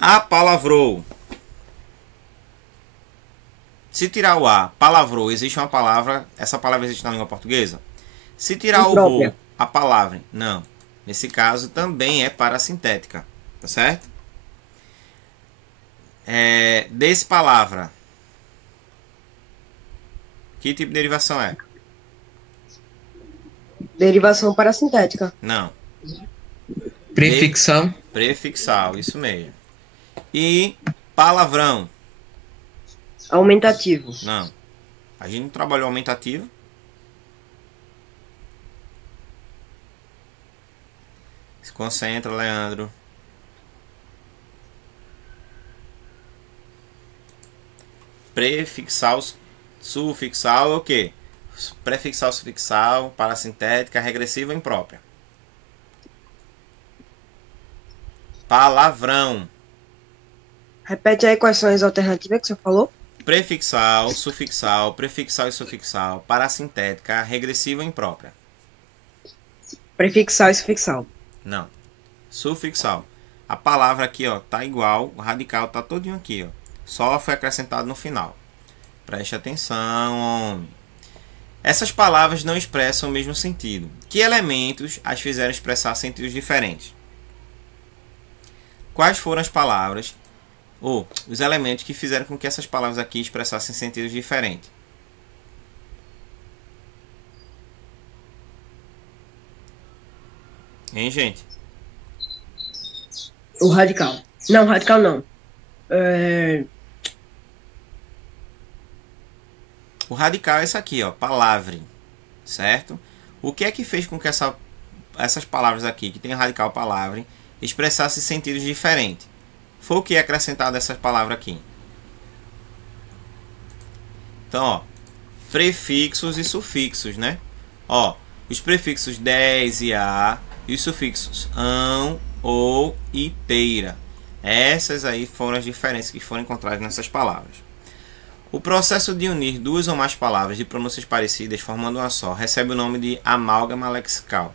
Apalavrou. Se tirar o A, palavrou, existe uma palavra, essa palavra existe na língua portuguesa? Se tirar o vou, a palavra, não. Nesse caso também é parasintética, tá certo? Despalavra. Que tipo de derivação é? Derivação parasintética. Não. Prefixal. Prefixal, isso mesmo. E palavrão. Aumentativo. Não. A gente não trabalhou aumentativo. Se concentra, Leandro. Prefixal, sufixal é o quê? Prefixal, sufixal, parasintética, regressiva e imprópria. Palavrão. Repete aí quais são as alternativas que você falou. Prefixal, sufixal e sufixal, parasintética, regressiva e imprópria. Prefixal e sufixal. Não. Sufixal. A palavra aqui, ó, tá igual, o radical tá todinho aqui, ó. Só foi acrescentado no final. Preste atenção, homem. Essas palavras não expressam o mesmo sentido. Que elementos as fizeram expressar sentidos diferentes? Quais foram as palavras ou os elementos que fizeram com que essas palavras aqui expressassem sentidos diferentes? Hein, gente? O radical. Não, radical não. O radical é esse aqui, ó, palavre, certo? O que é que fez com que essas palavras aqui, que tem o radical palavre, expressassem sentidos diferentes? Foi o que é acrescentado essas palavras aqui. Então, ó, prefixos e sufixos, né? Ó, os prefixos des e a e os sufixos ão, ou e teira. Essas aí foram as diferenças que foram encontradas nessas palavras. O processo de unir duas ou mais palavras de pronúncias parecidas formando uma só recebe o nome de amálgama lexical.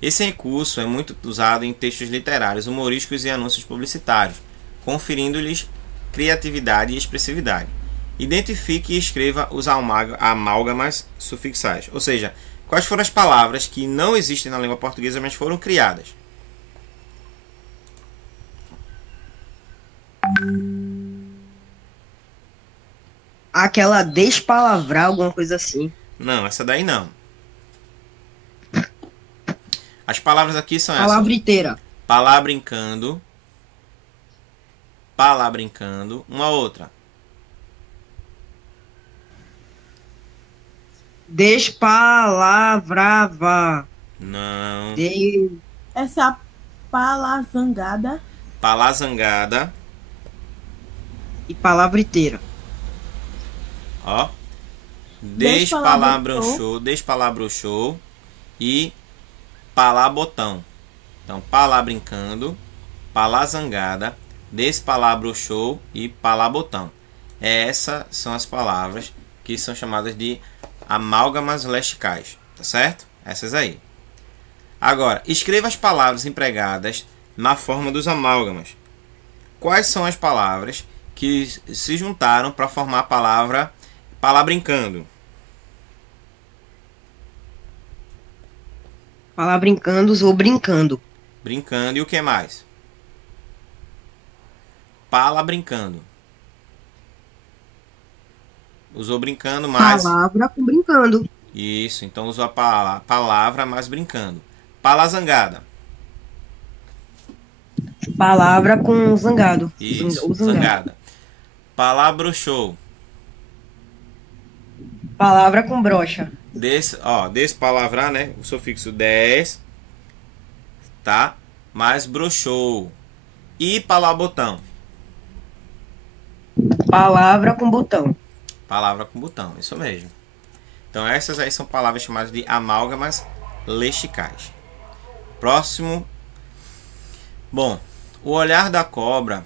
Esse recurso é muito usado em textos literários, humorísticos e anúncios publicitários, conferindo-lhes criatividade e expressividade. Identifique e escreva os amálgamas sufixais, ou seja, quais foram as palavras que não existem na língua portuguesa, mas foram criadas. Aquela despalavrar, alguma coisa assim. Não, essa daí não. As palavras aqui são essas. Palavriteira. Palabrincando. Palabrincando. Uma outra. Despalavrava. Não. Essa palazangada. Palazangada. E palavriteira. Ó. Despalabranchou. Despalabrochou. E palabotão. Então, palabrincando, palazangada, despalabrochou e palabotão. Essas são as palavras que são chamadas de amálgamas lexicais, tá certo? Essas aí. Agora, escreva as palavras empregadas na forma dos amálgamas. Quais são as palavras que se juntaram para formar a palavra palabrincando? Palavra brincando ou brincando. Brincando. E o que mais? Pala brincando. Usou brincando, mais. Palavra com brincando. Isso, então usou a palavra mais brincando. Pala zangada. Palavra com zangado. Isso, Ou zangado. zangada. Palavra show. Palavra com brocha. Desse palavra, né? O sufixo 10, tá? Mais broxou. E palabotão. Palavra com botão. Palavra com botão, isso mesmo. Então essas aí são palavras chamadas de amálgamas lexicais. Próximo. Bom, o olhar da cobra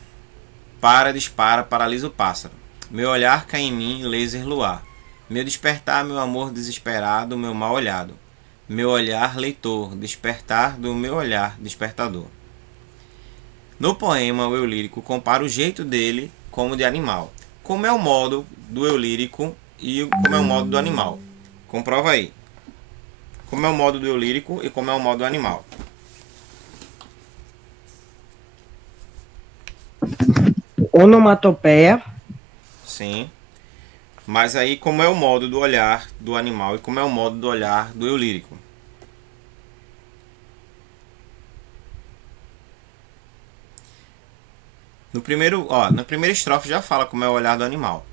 dispara, paralisa o pássaro. Meu olhar cai em mim, laser luar. Meu despertar, meu amor desesperado, meu mal olhado. Meu olhar leitor, despertar do meu olhar despertador. No poema, o eu lírico compara o jeito dele como de animal. Como é o modo do eu lírico e como é o modo do animal? Comprova aí. Como é o modo do eu lírico e como é o modo do animal? Onomatopeia. Sim. Mas aí como é o modo do olhar do animal e como é o modo do olhar do eu lírico? Na primeira estrofe já fala como é o olhar do animal.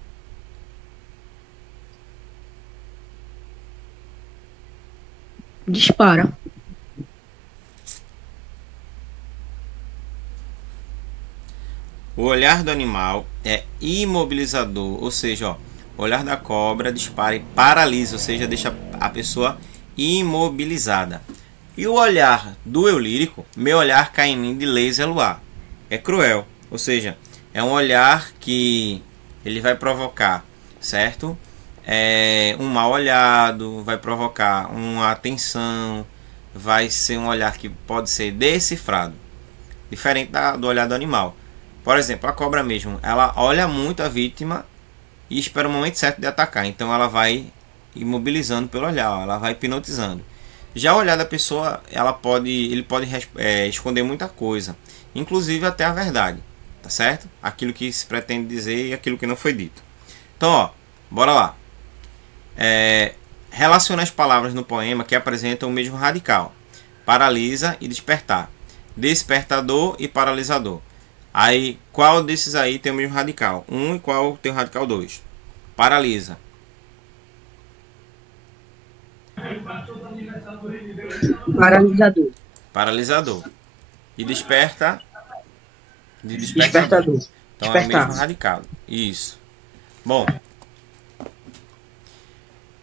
Dispara. O olhar do animal é imobilizador, ou seja, o olhar da cobra dispara e paralisa, ou seja, deixa a pessoa imobilizada. E o olhar do eu lírico, meu olhar cai em mim de laser luar, é cruel, ou seja, é um olhar que ele vai provocar, certo? Um mal olhado, vai provocar uma atenção, vai ser um olhar que pode ser decifrado, diferente do olhar do animal. Por exemplo, a cobra mesmo, ela olha muito a vítima e espera o momento certo de atacar. Então ela vai imobilizando pelo olhar, ela vai hipnotizando. Já o olhar da pessoa, ele pode esconder muita coisa, inclusive até a verdade, tá certo? Aquilo que se pretende dizer e aquilo que não foi dito. Então, ó, bora lá. Relaciona as palavras no poema que apresentam o mesmo radical: paralisa e despertar, despertador e paralisador. Aí, qual desses aí tem o mesmo radical? E qual tem o radical 2? Paralisa. Paralisador. Paralisador. E desperta. De Despertador. Então Despertar. é o mesmo radical. Isso. Bom.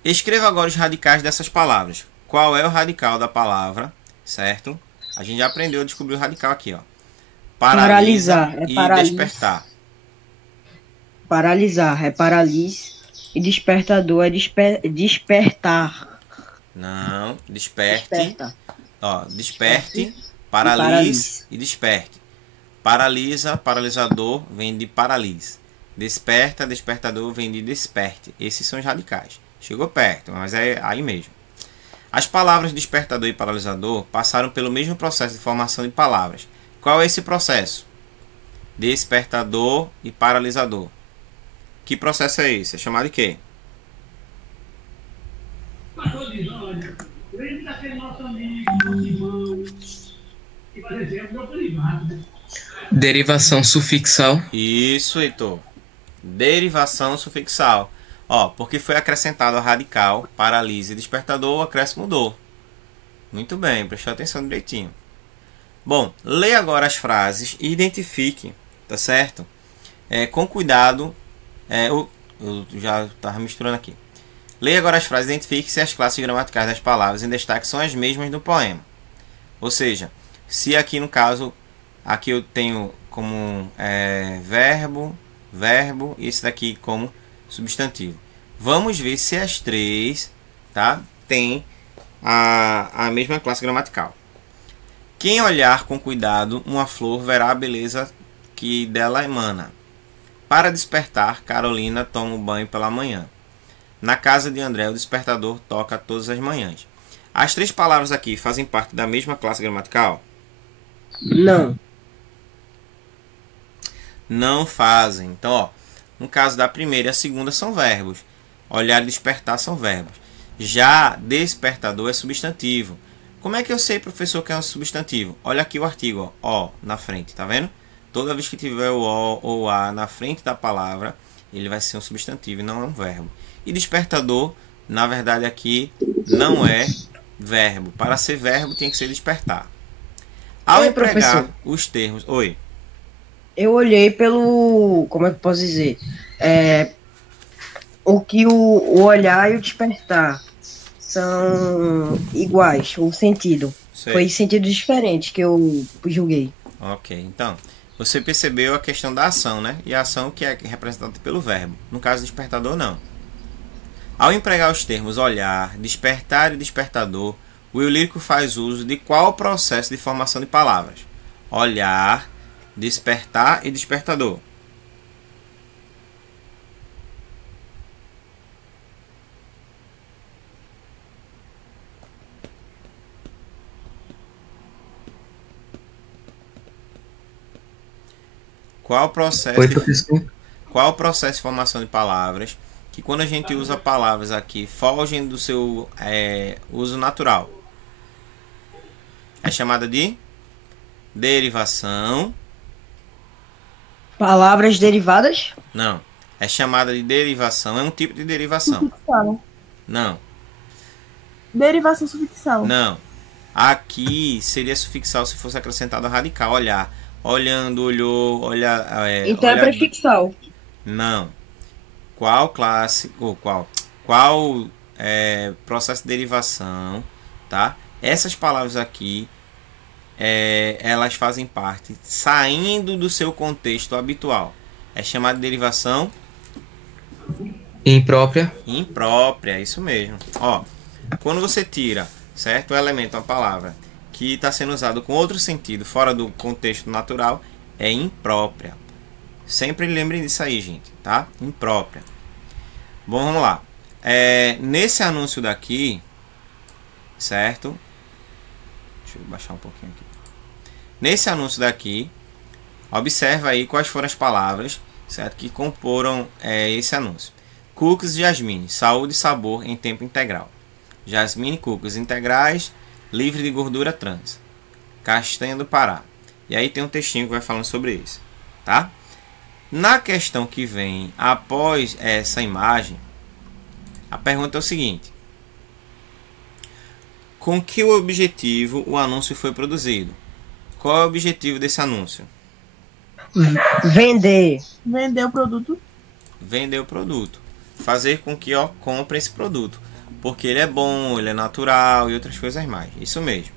Escreva agora os radicais dessas palavras. Qual é o radical da palavra? Certo? A gente já aprendeu a descobrir o radical aqui, ó. Paralisar e despertar. Paralisar é paralise e despertador é despertar. Não, desperte. Desperta. Ó, desperte, paralise e desperte. Paralisa, paralisador vem de paralise. Desperta, despertador vem de desperte. Esses são os radicais. Chegou perto, mas é aí mesmo. As palavras despertador e paralisador passaram pelo mesmo processo de formação de palavras. Qual é esse processo? Despertador e paralisador. Que processo é esse? É chamado de quê? Derivação sufixal. Isso, Heitor. Derivação sufixal. Ó, porque foi acrescentado a radical, paralise e despertador, o acréscimo mudou. Muito bem, prestou atenção direitinho. Bom, leia agora as frases e identifique, tá certo? Com cuidado, eu já estava misturando aqui. Leia agora as frases e identifique se as classes gramaticais das palavras em destaque são as mesmas do poema. Ou seja, se aqui no caso, aqui eu tenho como verbo e esse daqui como substantivo. Vamos ver se as três, tá, tem a mesma classe gramatical. Quem olhar com cuidado uma flor verá a beleza que dela emana. Para despertar, Carolina toma um banho pela manhã. Na casa de André, o despertador toca todas as manhãs. As 3 palavras aqui fazem parte da mesma classe gramatical? Não. Não fazem. Então, ó, no caso da primeira e a segunda são verbos. Olhar e despertar são verbos. Já despertador é substantivo. Como é que eu sei, professor, que é um substantivo? Olha aqui o artigo, ó, na frente, tá vendo? Toda vez que tiver o ó ou a na frente da palavra, ele vai ser um substantivo e não é um verbo. E despertador, na verdade, aqui não é verbo. Para ser verbo, tem que ser despertar. Ao Oi, empregar professor. os termos... Oi. Eu olhei pelo. Como é que eu posso dizer? O que o olhar e o despertar são iguais, o sentido. Sei. Foi sentidos diferentes que eu julguei. Ok, então, você percebeu a questão da ação, né? E a ação que é representada pelo verbo. No caso, despertador, não. Ao empregar os termos olhar, despertar e despertador, o eu lírico faz uso de qual processo de formação de palavras? Olhar, despertar e despertador. Qual o processo Oi, de professor. Qual o processo de formação de palavras que quando a gente usa palavras aqui fogem do seu uso natural? É chamada de derivação. Palavras derivadas? Não. É chamada de derivação. É um tipo de derivação. Sufixal. Não. Derivação sufixal. Não. Aqui seria sufixal se fosse acrescentado radical. Olhar. Olhando, olhou, olha. Então é olha- prefixal. Não. Qual classe ou qual processo de derivação, tá? Essas palavras aqui elas fazem parte saindo do seu contexto habitual. É chamada de derivação Imprópria. imprópria, isso mesmo. Ó, quando você tira, certo, um elemento, uma palavra que está sendo usado com outro sentido fora do contexto natural, é imprópria. Sempre lembrem disso aí, gente, tá? Imprópria. Bom, vamos lá. Nesse anúncio daqui, certo? Deixa eu baixar um pouquinho aqui. Nesse anúncio daqui, observa aí quais foram as palavras, certo, que comporam esse anúncio. Cookies Jasmine, saúde e sabor em tempo integral. Jasmine Cookies integrais, livre de gordura trans. Castanha do Pará. E aí tem um textinho que vai falando sobre isso, tá? Na questão que vem após essa imagem, a pergunta é o seguinte: com que objetivo o anúncio foi produzido? Qual é o objetivo desse anúncio? Vender. Vender o produto. Vender o produto. Fazer com que compre esse produto. Porque ele é bom, ele é natural e outras coisas mais. Isso mesmo.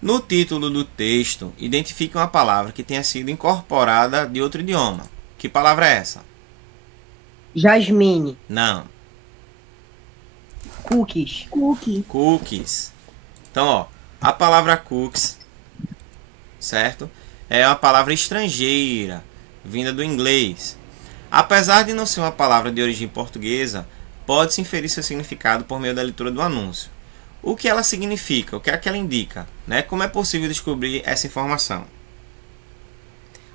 No título do texto, identifique uma palavra que tenha sido incorporada de outro idioma. Que palavra é essa? Jasmine. Não. Cookies. Cookie. Cookies. Então, ó, a palavra cookies, certo? É uma palavra estrangeira, vinda do inglês. Apesar de não ser uma palavra de origem portuguesa, pode-se inferir seu significado por meio da leitura do anúncio. O que ela significa? O que é que ela indica? Né? Como é possível descobrir essa informação?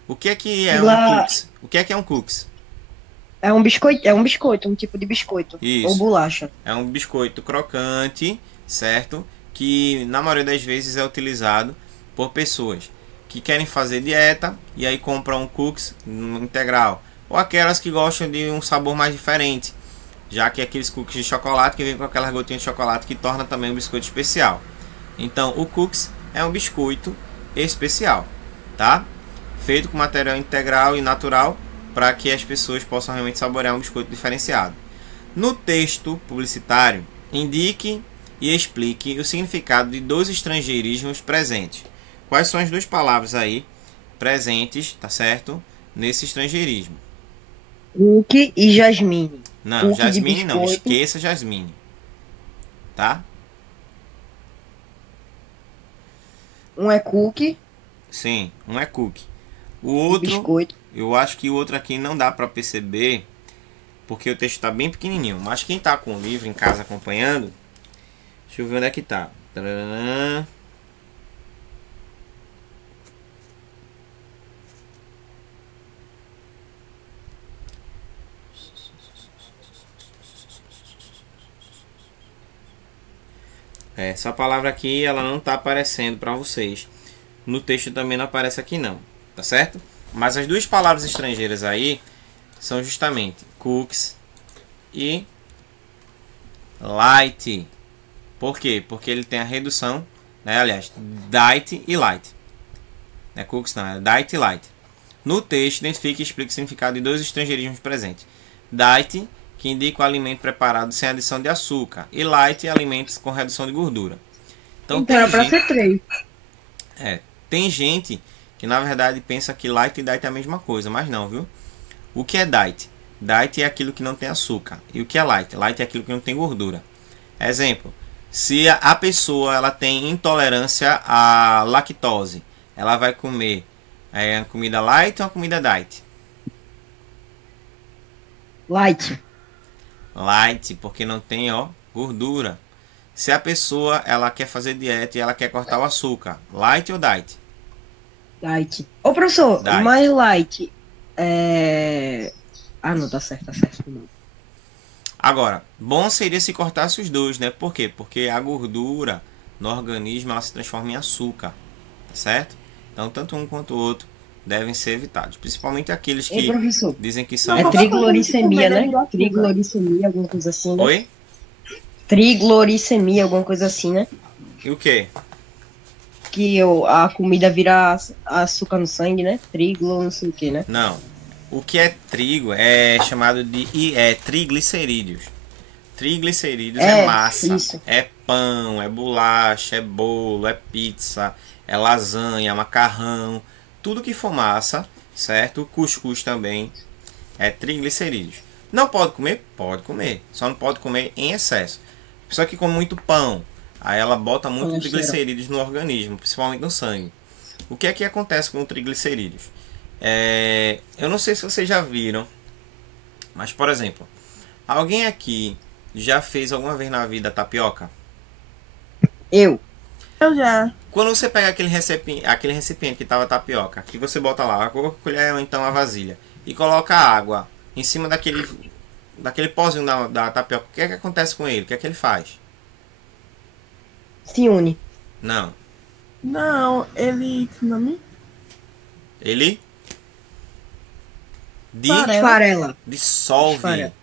O que é um cookies? O que é um cookies? É um biscoito, um tipo de biscoito. Isso. Ou bolacha. É um biscoito crocante, certo? Que na maioria das vezes é utilizado por pessoas que querem fazer dieta e aí compram um cookies integral. Ou aquelas que gostam de um sabor mais diferente, já que aqueles cookies de chocolate que vem com aquelas gotinhas de chocolate que torna também um biscoito especial. Então o cookies é um biscoito especial, tá? Feito com material integral e natural para que as pessoas possam realmente saborear um biscoito diferenciado. No texto publicitário, indique e explique o significado de dois estrangeirismos presentes. Quais são as duas palavras aí presentes, tá certo? Nesse estrangeirismo. Cookie e jasmine. Não, Cookie de Jasmine não, biscoito. esqueça Jasmine. Tá? Um é cookie Sim, um é cookie. O e outro, biscoito. eu acho que o outro aqui não dá para perceber, porque o texto está bem pequenininho. Mas quem está com o livro em casa acompanhando, Deixa eu ver onde é que tá. Tararã. Essa palavra aqui, ela não tá aparecendo para vocês. No texto também não aparece aqui não, tá certo? Mas as duas palavras estrangeiras aí são justamente cookies e light. Por quê? Porque ele tem a redução, né? Aliás, diet e light. Não é cookies não, é diet e light. No texto, identifique e explique o significado de dois estrangeirismos presentes. Diet, que indica o alimento preparado sem adição de açúcar, e light, alimentos com redução de gordura. Então era pra ser 3. Tem gente que na verdade pensa que light e diet é a mesma coisa, mas não, viu? O que é diet? Diet é aquilo que não tem açúcar. E o que é light? Light é aquilo que não tem gordura. Exemplo, se a pessoa ela tem intolerância à lactose, ela vai comer uma comida light ou uma comida diet? Light. Light, porque não tem gordura. Se a pessoa ela quer fazer dieta e ela quer cortar o açúcar, light ou diet? Light. Ô, professor, Diet. mais light é... Ah, não, tá certo. Não. Agora, bom seria se cortasse os dois, né? Por quê? Porque a gordura no organismo ela se transforma em açúcar, tá certo? Então, tanto um quanto o outro devem ser evitados. Principalmente aqueles que Ei, professor, dizem que são... é triglicemia, né? Comida de Triglicemia, alguma coisa assim, né? Oi? Triglicemia, alguma coisa assim, né? E o quê? Que a comida vira açúcar no sangue, né? Triglo, não sei o que, né? Não. O que é trigo é chamado de triglicerídeos. Triglicerídeos é massa, isso. é pão, é bolacha, é bolo, é pizza, é lasanha, macarrão. Tudo que for massa, certo? Cuscuz também é triglicerídeos. Não pode comer? Pode comer. Só não pode comer em excesso. A pessoa que come muito pão, aí ela bota muito triglicerídeos no organismo, principalmente no sangue. O que é que acontece com o triglicerídeos? Eu não sei se vocês já viram, mas por exemplo, alguém aqui já fez alguma vez na vida tapioca? Eu já. Quando você pega aquele recipiente que tava tapioca, que você bota lá a colher ou então a vasilha e coloca água em cima daquele pozinho da tapioca, o que é que acontece com ele? O que é que ele faz? se une. Não. Não, ele. Que nome? Ele Farela. dissolve. Esfarela.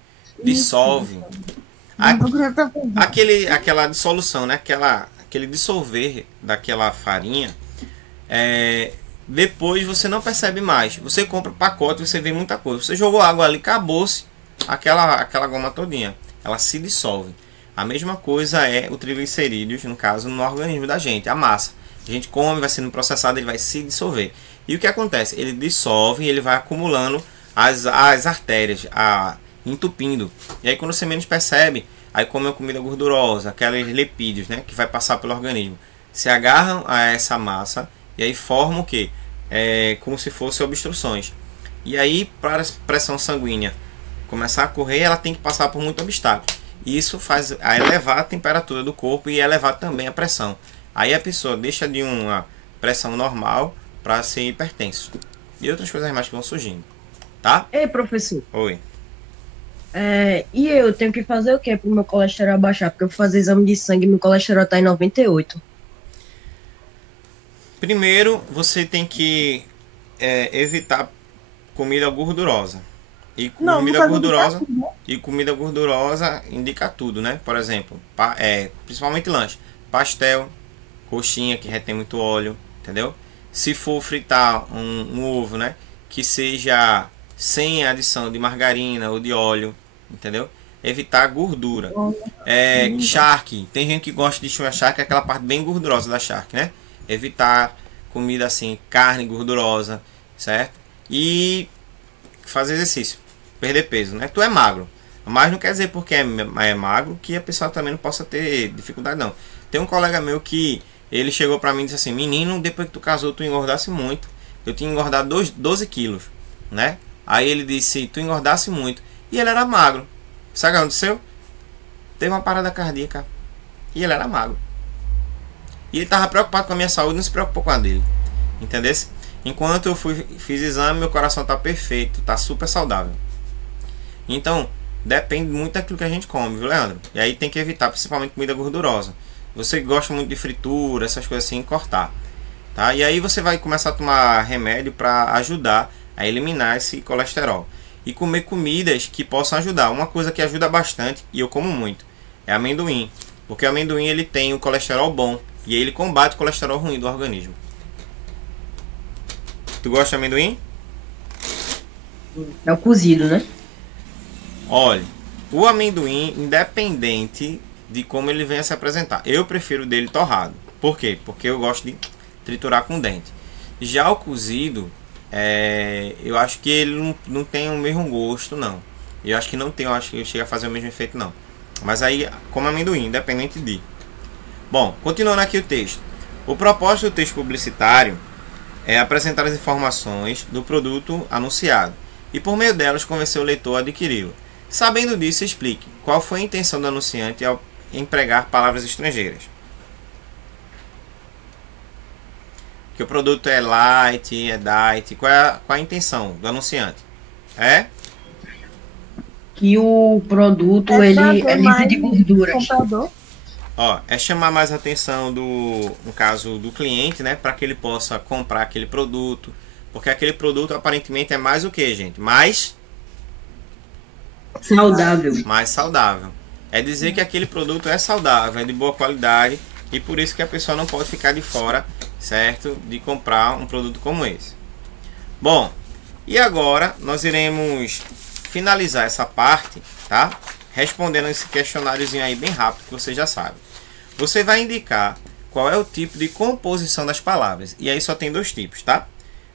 Dissolve. Não, Aquela dissolução, né? Aquele dissolver daquela farinha, depois você não percebe mais. Você compra pacote, você vê muita coisa. Você jogou água ali, acabou-se aquela goma todinha. Ela se dissolve. A mesma coisa é o triglicerídeos, no caso, no organismo da gente, a massa. A gente come, vai sendo processado, ele vai se dissolver. E o que acontece? Ele dissolve e ele vai acumulando as artérias, entupindo. E aí quando você menos percebe, aí come uma comida gordurosa, aqueles lipídios, né, que vai passar pelo organismo, se agarram a essa massa e aí formam o que? Como se fossem obstruções. E aí para a pressão sanguínea começar a correr, ela tem que passar por muito obstáculo. E isso faz elevar a temperatura do corpo e elevar também a pressão. Aí a pessoa deixa de uma pressão normal para ser hipertenso. E outras coisas mais que vão surgindo. Tá? Ei, professor. Oi. E eu tenho que fazer o que pro meu colesterol baixar? Porque eu vou fazer exame de sangue e meu colesterol tá em 98. Primeiro, você tem que evitar comida gordurosa. E comida gordurosa indica tudo, né? Por exemplo, principalmente lanche. Pastel, coxinha que retém muito óleo, entendeu? Se for fritar um ovo, né? Que seja sem adição de margarina ou de óleo, entendeu? Evitar gordura. Charque, tem gente que gosta de charque, aquela parte bem gordurosa da charque, né? Evitar comida assim, carne gordurosa, certo? E fazer exercício, perder peso, né? Tu é magro, mas não quer dizer porque é magro que a pessoa também não possa ter dificuldade, não. Tem um colega meu que ele chegou pra mim e disse assim: menino, depois que tu casou tu engordasse muito. Eu tinha engordado 12 quilos, né? Aí ele disse: tu engordasse muito. E ele era magro. Sabe o que aconteceu? Teve uma parada cardíaca. E ele era magro. E ele estava preocupado com a minha saúde, não se preocupou com a dele. Entendeu? Enquanto eu fiz exame, meu coração tá perfeito, tá super saudável. Então, depende muito daquilo que a gente come, viu, Leandro? E aí tem que evitar, principalmente comida gordurosa. Você gosta muito de fritura, essas coisas assim, cortar. Tá? E aí você vai começar a tomar remédio para ajudar a eliminar esse colesterol. E comer comidas que possam ajudar. Uma coisa que ajuda bastante, e eu como muito, é amendoim. Porque o amendoim ele tem o colesterol bom. E ele combate o colesterol ruim do organismo. Tu gosta de amendoim? É o cozido, né? Olha, o amendoim, independente de como ele venha se apresentar, eu prefiro dele torrado. Por quê? Porque eu gosto de triturar com dente. Já o cozido, eu acho que ele não tem o mesmo gosto, não. Eu acho que não tem, eu acho que ele chega a fazer o mesmo efeito, não. Mas aí, como amendoim, independente de. Bom, continuando aqui o texto. O propósito do texto publicitário é apresentar as informações do produto anunciado e por meio delas convencer o leitor a adquiri-lo. Sabendo disso, explique qual foi a intenção do anunciante ao empregar palavras estrangeiras. Que o produto é light, é diet, qual é a intenção do anunciante? Que o produto pra ele ver é livre mais de gorduras. comprador. É chamar mais a atenção no caso do cliente, né, para que ele possa comprar aquele produto, porque aquele produto aparentemente é mais o que, gente? Mais saudável. É dizer que aquele produto é saudável, é de boa qualidade e por isso que a pessoa não pode ficar de fora, certo, de comprar um produto como esse. Bom, e agora nós iremos finalizar essa parte, tá? Respondendo esse questionáriozinho aí bem rápido que você já sabe. Você vai indicar qual é o tipo de composição das palavras. E aí só tem dois tipos, tá?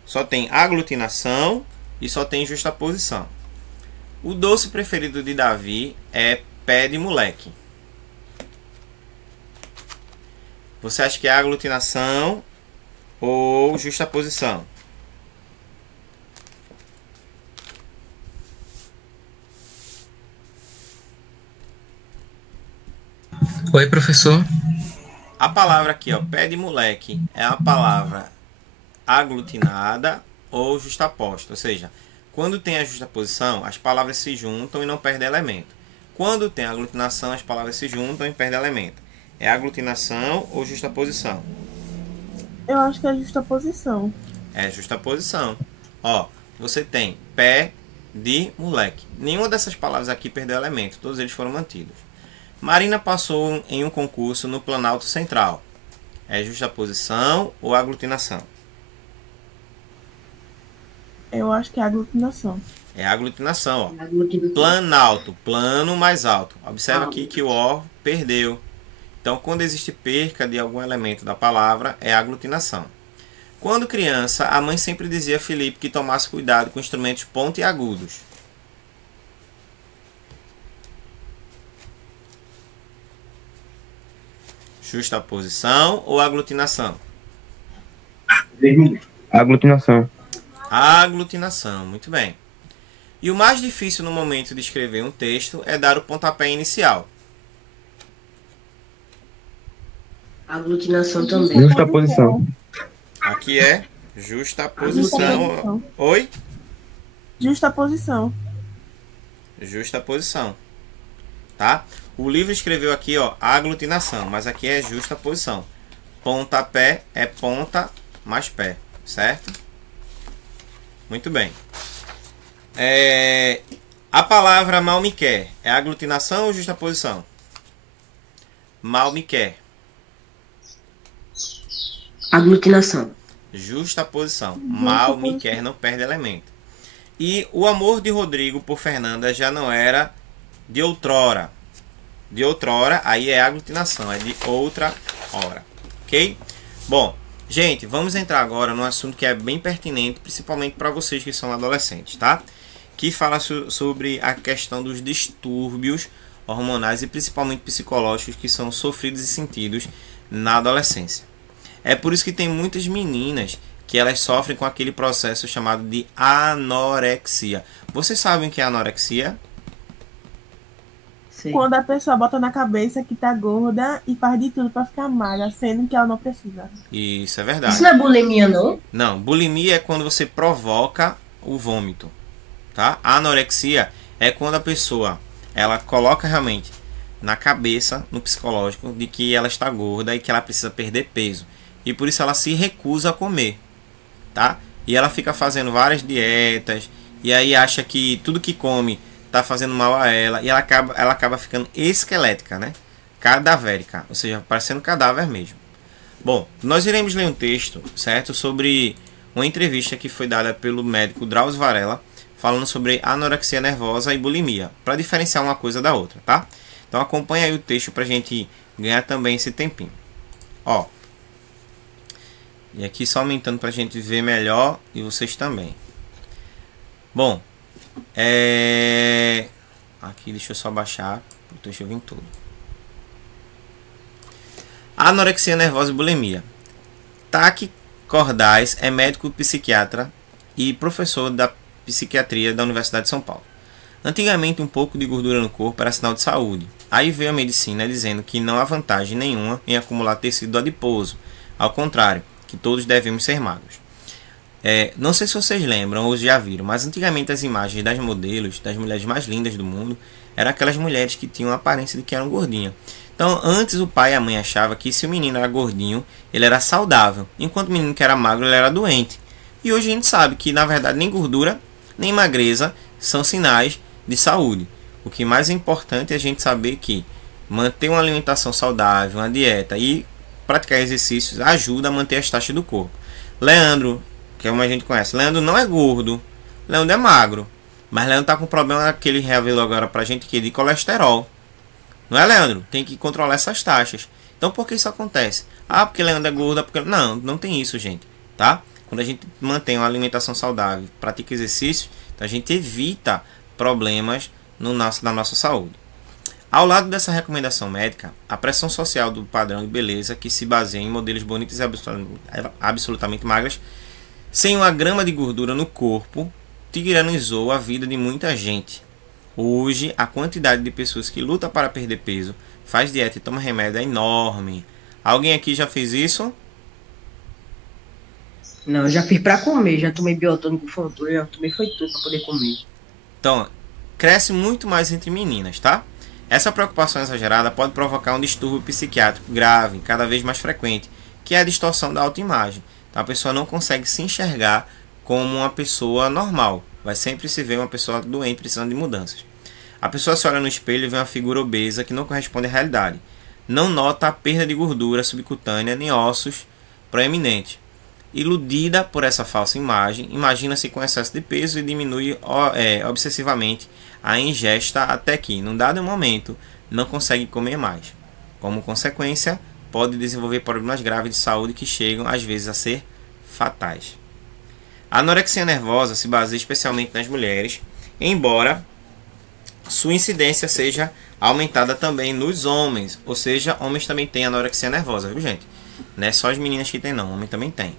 Só tem aglutinação e só tem justaposição. O doce preferido de Davi é pé de moleque. Você acha que é aglutinação ou justaposição? Oi, professor. A palavra aqui, ó, pé de moleque, é a palavra aglutinada ou justaposta. Ou seja, quando tem a justaposição, as palavras se juntam e não perdem elemento. Quando tem a aglutinação, as palavras se juntam e perdem elemento. É aglutinação ou justaposição? Eu acho que é justaposição. É justaposição. Ó, você tem pé de moleque. Nenhuma dessas palavras aqui perdeu elemento. Todos eles foram mantidos. Marina passou em um concurso no Planalto Central. É justaposição ou aglutinação? Eu acho que é aglutinação. É aglutinação, ó. Planalto, plano mais alto. Observa aqui que o O perdeu. Então, quando existe perca de algum elemento da palavra, é aglutinação. Quando criança, a mãe sempre dizia a Felipe que tomasse cuidado com instrumentos pontiagudos. Justaposição ou aglutinação? Aglutinação. Aglutinação, muito bem. E o mais difícil no momento de escrever um texto é dar o pontapé inicial. Aglutinação também. Justaposição. Aqui é justaposição. Oi? Justaposição. Justaposição. Tá? O livro escreveu aqui, ó, aglutinação, mas aqui é justaposição. Pontapé é ponta mais pé, certo? Muito bem. A palavra mal me quer é aglutinação ou justaposição? Mal me quer. Aglutinação. Justaposição. Mal me quer não perde elemento. E o amor de Rodrigo por Fernanda já não era de outrora. De outrora, aí é aglutinação, é de outra hora. Ok? Bom, gente, vamos entrar agora num assunto que é bem pertinente, principalmente para vocês que são adolescentes, tá? Que fala sobre a questão dos distúrbios hormonais e principalmente psicológicos que são sofridos e sentidos na adolescência. É por isso que tem muitas meninas que elas sofrem com aquele processo chamado de anorexia. Vocês sabem o que é anorexia? Sei. quando a pessoa bota na cabeça que tá gorda e faz de tudo pra ficar magra, sendo que ela não precisa. Isso é Isso verdade. não é bulimia, não? Não, bulimia é quando você provoca o vômito, tá? A anorexia é quando a pessoa ela coloca realmente na cabeça, no psicológico, de que ela está gorda e que ela precisa perder peso. E por isso ela se recusa a comer, tá? E ela fica fazendo várias dietas e aí acha que tudo que come tá fazendo mal a ela e ela acaba ficando esquelética, né? Cadavérica, ou seja, parecendo cadáver mesmo. Bom, nós iremos ler um texto, certo? Sobre uma entrevista que foi dada pelo médico Drauzio Varella, falando sobre anorexia nervosa e bulimia, para diferenciar uma coisa da outra, tá? Então acompanha aí o texto para a gente ganhar também esse tempinho. Ó, e aqui só aumentando para a gente ver melhor e vocês também. Bom, aqui deixa eu só baixar, o texto vir tudo. Anorexia nervosa e bulimia. Taki Cordais é médico psiquiatra e professor da psiquiatria da Universidade de São Paulo. Antigamente, um pouco de gordura no corpo era sinal de saúde. Aí veio a medicina dizendo que não há vantagem nenhuma em acumular tecido adiposo. Ao contrário, que todos devemos ser magros. Não sei se vocês lembram ou já viram, mas antigamente as imagens das modelos, das mulheres mais lindas do mundo, eram aquelas mulheres que tinham a aparência de que eram gordinhas. Então, antes o pai e a mãe achavam que se o menino era gordinho, ele era saudável, enquanto o menino que era magro, ele era doente. E hoje a gente sabe que, na verdade, nem gordura, nem magreza são sinais de saúde. O que mais é importante é a gente saber que manter uma alimentação saudável, uma dieta e praticar exercícios ajuda a manter as taxas do corpo. Leandro, que é como a gente conhece, Leandro não é gordo, Leandro é magro. Mas Leandro está com problema que ele revelou agora pra gente, que é de colesterol. Não é, Leandro? Tem que controlar essas taxas. Então, por que isso acontece? Ah, porque Leandro é gordo, porque... Não tem isso, gente, tá? Quando a gente mantém uma alimentação saudável, pratica exercícios, então a gente evita problemas na nossa saúde. Ao lado dessa recomendação médica, a pressão social do padrão de beleza, que se baseia em modelos bonitos e absolutamente magras, sem uma grama de gordura no corpo, tiranizou a vida de muita gente. Hoje, a quantidade de pessoas que luta para perder peso, faz dieta e toma remédio é enorme. Alguém aqui já fez isso? Não, eu já fiz pra comer, já tomei biotônico Fontoura, já tomei foi tudo pra poder comer. Então, cresce muito mais entre meninas, tá? Essa preocupação exagerada pode provocar um distúrbio psiquiátrico grave, cada vez mais frequente, que é a distorção da autoimagem. Então, a pessoa não consegue se enxergar como uma pessoa normal. Vai sempre se ver uma pessoa doente, precisando de mudanças. A pessoa se olha no espelho e vê uma figura obesa que não corresponde à realidade. Não nota a perda de gordura subcutânea nem ossos proeminentes. Iludida por essa falsa imagem, imagina-se com excesso de peso e diminui obsessivamente a ingesta até que, num dado momento, não consegue comer mais. Como consequência, pode desenvolver problemas graves de saúde que chegam, às vezes, a ser fatais. A anorexia nervosa se baseia especialmente nas mulheres, embora sua incidência seja aumentada também nos homens, ou seja, homens também têm anorexia nervosa, viu, gente? Não é só as meninas que tem, não, homem também tem.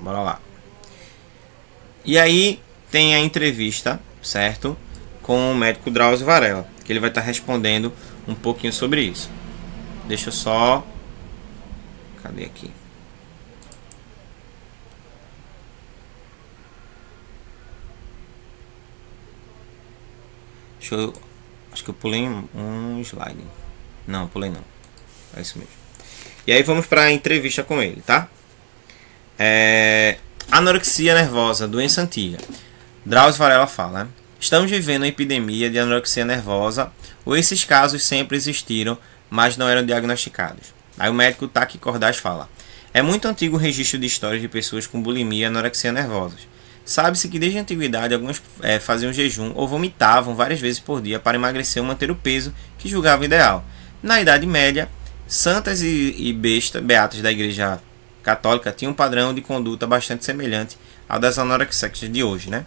Bora lá. E aí tem a entrevista, certo? Com o médico Drauzio Varella, que ele vai estar respondendo um pouquinho sobre isso. Deixa eu só... Cadê aqui? Acho que eu pulei um slide. Não, pulei não. É isso mesmo. E aí vamos para a entrevista com ele, tá? Anorexia nervosa, doença antiga. Drauzio Varella fala: estamos vivendo uma epidemia de anorexia nervosa, ou esses casos sempre existiram, mas não eram diagnosticados. Aí o médico Taki Cordais fala: é muito antigo o registro de histórias de pessoas com bulimia e anorexia nervosas. Sabe-se que desde a antiguidade alguns faziam jejum ou vomitavam várias vezes por dia para emagrecer ou manter o peso que julgavam ideal. Na Idade Média, santas e beatas da Igreja Católica tinham um padrão de conduta bastante semelhante ao das anorexicas de hoje, né?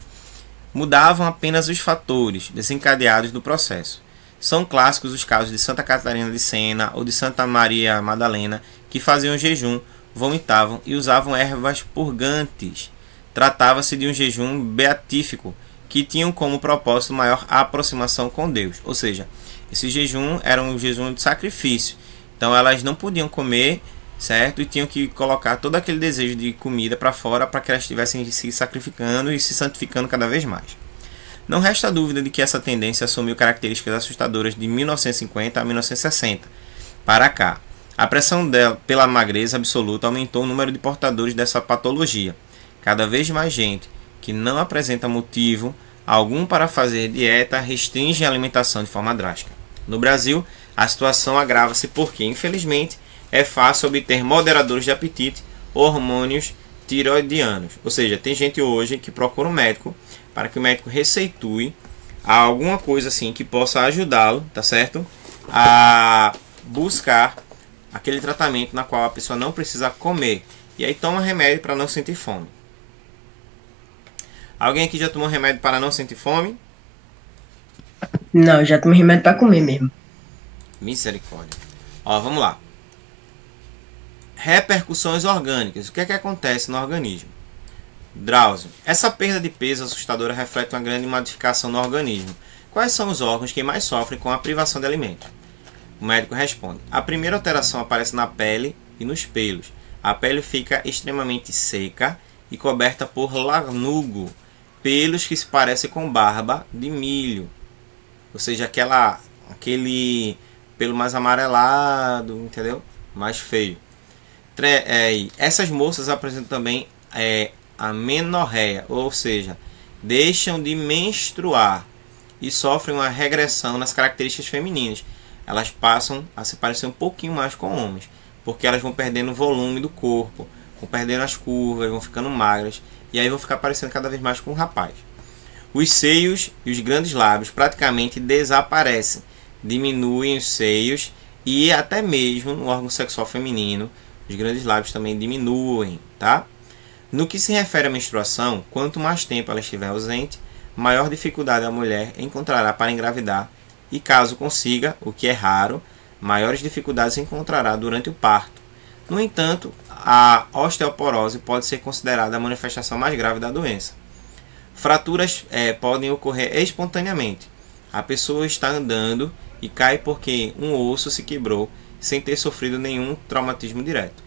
Mudavam apenas os fatores desencadeados do processo. São clássicos os casos de Santa Catarina de Sena ou de Santa Maria Madalena, que faziam jejum, vomitavam e usavam ervas purgantes. Tratava-se de um jejum beatífico que tinham como propósito maior a aproximação com Deus. Ou seja, esse jejum era um jejum de sacrifício. Então elas não podiam comer, certo? E tinham que colocar todo aquele desejo de comida para fora para que elas estivessem se sacrificando e se santificando cada vez mais. Não resta dúvida de que essa tendência assumiu características assustadoras de 1950 a 1960 para cá. A pressão dela pela magreza absoluta aumentou o número de portadores dessa patologia. Cada vez mais gente que não apresenta motivo algum para fazer dieta restringe a alimentação de forma drástica. No Brasil, a situação agrava-se porque, infelizmente, é fácil obter moderadores de apetite, hormônios tiroidianos. Ou seja, tem gente hoje que procura um médico para que o médico receitue alguma coisa assim que possa ajudá-lo, tá certo? A buscar aquele tratamento na qual a pessoa não precisa comer. E aí toma remédio para não sentir fome. Alguém aqui já tomou remédio para não sentir fome? Não, já tomei remédio pra comer mesmo. Misericórdia. Ó, vamos lá. Repercussões orgânicas. O que é que acontece no organismo? Drauzio. Essa perda de peso assustadora reflete uma grande modificação no organismo. Quais são os órgãos que mais sofrem com a privação de alimentos? O médico responde. A primeira alteração aparece na pele e nos pelos. A pele fica extremamente seca e coberta por lanugo, pelos que se parecem com barba de milho. Ou seja, aquele pelo mais amarelado, entendeu? Mais feio. Essas moças apresentam também amenorreia, ou seja, deixam de menstruar e sofrem uma regressão nas características femininas. Elas passam a se parecer um pouquinho mais com homens, porque elas vão perdendo o volume do corpo, vão perdendo as curvas, vão ficando magras, e aí vão ficar parecendo cada vez mais com um rapaz. Os seios e os grandes lábios praticamente desaparecem, diminuem os seios e até mesmo no órgão sexual feminino, os grandes lábios também diminuem, tá? No que se refere à menstruação, quanto mais tempo ela estiver ausente, maior dificuldade a mulher encontrará para engravidar e caso consiga, o que é raro, maiores dificuldades encontrará durante o parto. No entanto, a osteoporose pode ser considerada a manifestação mais grave da doença. Fraturas podem ocorrer espontaneamente. A pessoa está andando e cai porque um osso se quebrou sem ter sofrido nenhum traumatismo direto.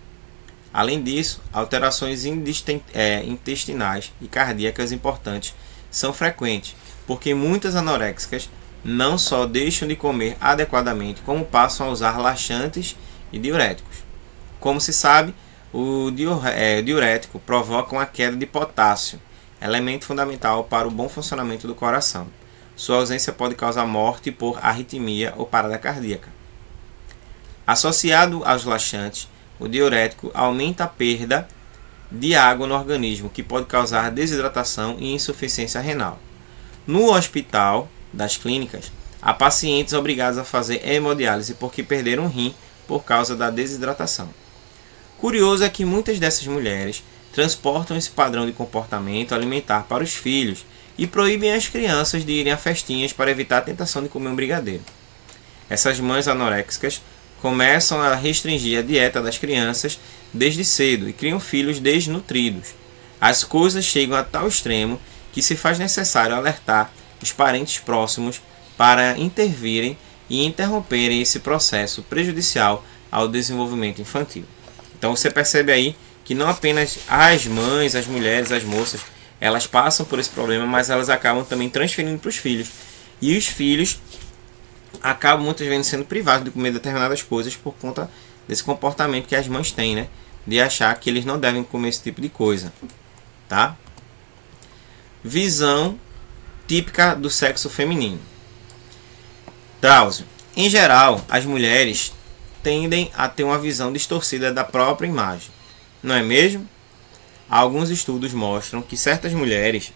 Além disso, alterações intestinais e cardíacas importantes são frequentes, porque muitas anoréxicas não só deixam de comer adequadamente, como passam a usar laxantes e diuréticos. Como se sabe, o diurético provoca uma queda de potássio, elemento fundamental para o bom funcionamento do coração. Sua ausência pode causar morte por arritmia ou parada cardíaca. Associado aos laxantes, o diurético aumenta a perda de água no organismo, que pode causar desidratação e insuficiência renal. No hospital das clínicas, há pacientes obrigados a fazer hemodiálise porque perderam um rim por causa da desidratação. Curioso é que muitas dessas mulheres transportam esse padrão de comportamento alimentar para os filhos e proíbem as crianças de irem a festinhas para evitar a tentação de comer um brigadeiro. Essas mães anoréxicas começam a restringir a dieta das crianças desde cedo e criam filhos desnutridos. As coisas chegam a tal extremo que se faz necessário alertar os parentes próximos para intervirem e interromperem esse processo prejudicial ao desenvolvimento infantil. Então você percebe aí que não apenas as mães, as mulheres, as moças, elas passam por esse problema, mas elas acabam também transferindo para os filhos. E os filhos acabam muitas vezes sendo privados de comer determinadas coisas por conta desse comportamento que as mães têm, né? De achar que eles não devem comer esse tipo de coisa, tá? Visão típica do sexo feminino. Drauzio. Em geral, as mulheres tendem a ter uma visão distorcida da própria imagem, não é mesmo? Alguns estudos mostram que certas mulheres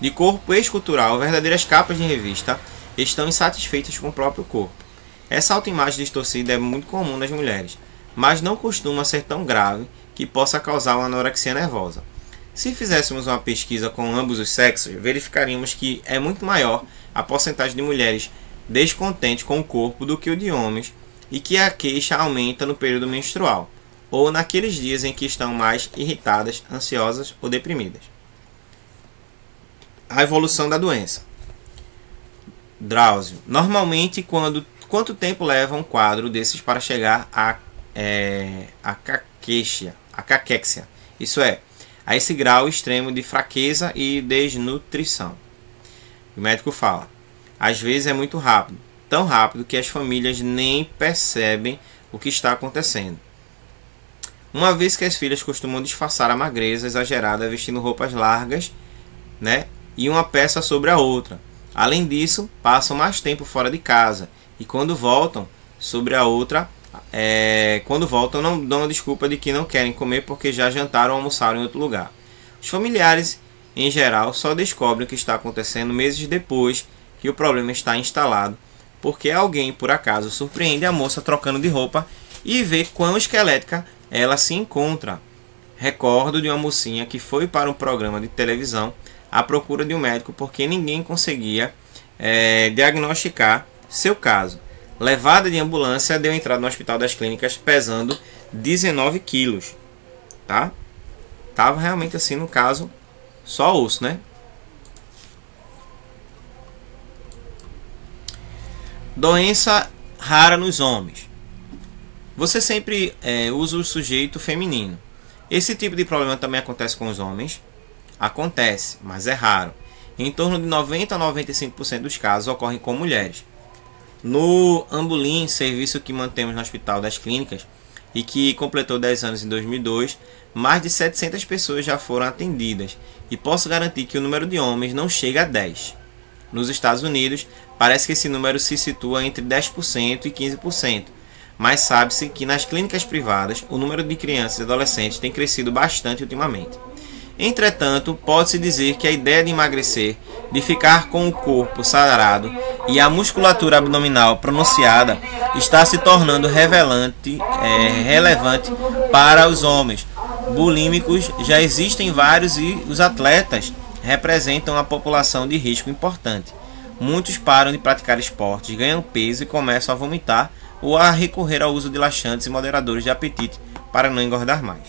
de corpo escultural, verdadeiras capas de revista, estão insatisfeitas com o próprio corpo. Essa autoimagem distorcida é muito comum nas mulheres, mas não costuma ser tão grave que possa causar uma anorexia nervosa. Se fizéssemos uma pesquisa com ambos os sexos, verificaríamos que é muito maior a porcentagem de mulheres descontentes com o corpo do que o de homens e que a queixa aumenta no período menstrual. ou naqueles dias em que estão mais irritadas, ansiosas ou deprimidas. A evolução da doença. Drauzio. Normalmente, quanto tempo leva um quadro desses para chegar a caquexia? Isso é, a esse grau extremo de fraqueza e desnutrição. O médico fala, às vezes é muito rápido, tão rápido que as famílias nem percebem o que está acontecendo. Uma vez que as filhas costumam disfarçar a magreza exagerada vestindo roupas largas, né, e uma peça sobre a outra. Além disso, passam mais tempo fora de casa e quando voltam não dão a desculpa de que não querem comer porque já jantaram ou almoçaram em outro lugar. Os familiares, em geral, só descobrem o que está acontecendo meses depois que o problema está instalado, porque alguém, por acaso, surpreende a moça trocando de roupa e vê quão esquelética ela se encontra. Recordo de uma mocinha que foi para um programa de televisão à procura de um médico porque ninguém conseguia diagnosticar seu caso. Levada de ambulância, deu entrada no Hospital das Clínicas pesando 19 quilos. Tá? Tava realmente assim, no caso, só osso, né? Doença rara nos homens. Você sempre usa o sujeito feminino. Esse tipo de problema também acontece com os homens? Acontece, mas é raro. Em torno de 90 a 95% dos casos ocorrem com mulheres. No Ambulim, serviço que mantemos no Hospital das Clínicas e que completou 10 anos em 2002, mais de 700 pessoas já foram atendidas e posso garantir que o número de homens não chega a 10. Nos Estados Unidos, parece que esse número se situa entre 10% e 15%, mas sabe-se que nas clínicas privadas o número de crianças e adolescentes tem crescido bastante ultimamente. Entretanto, pode-se dizer que a ideia de emagrecer, de ficar com o corpo sarado e a musculatura abdominal pronunciada está se tornando relevante para os homens. Bulímicos já existem vários e os atletas representam a população de risco importante. Muitos param de praticar esportes, ganham peso e começam a vomitar ou a recorrer ao uso de laxantes e moderadores de apetite para não engordar mais.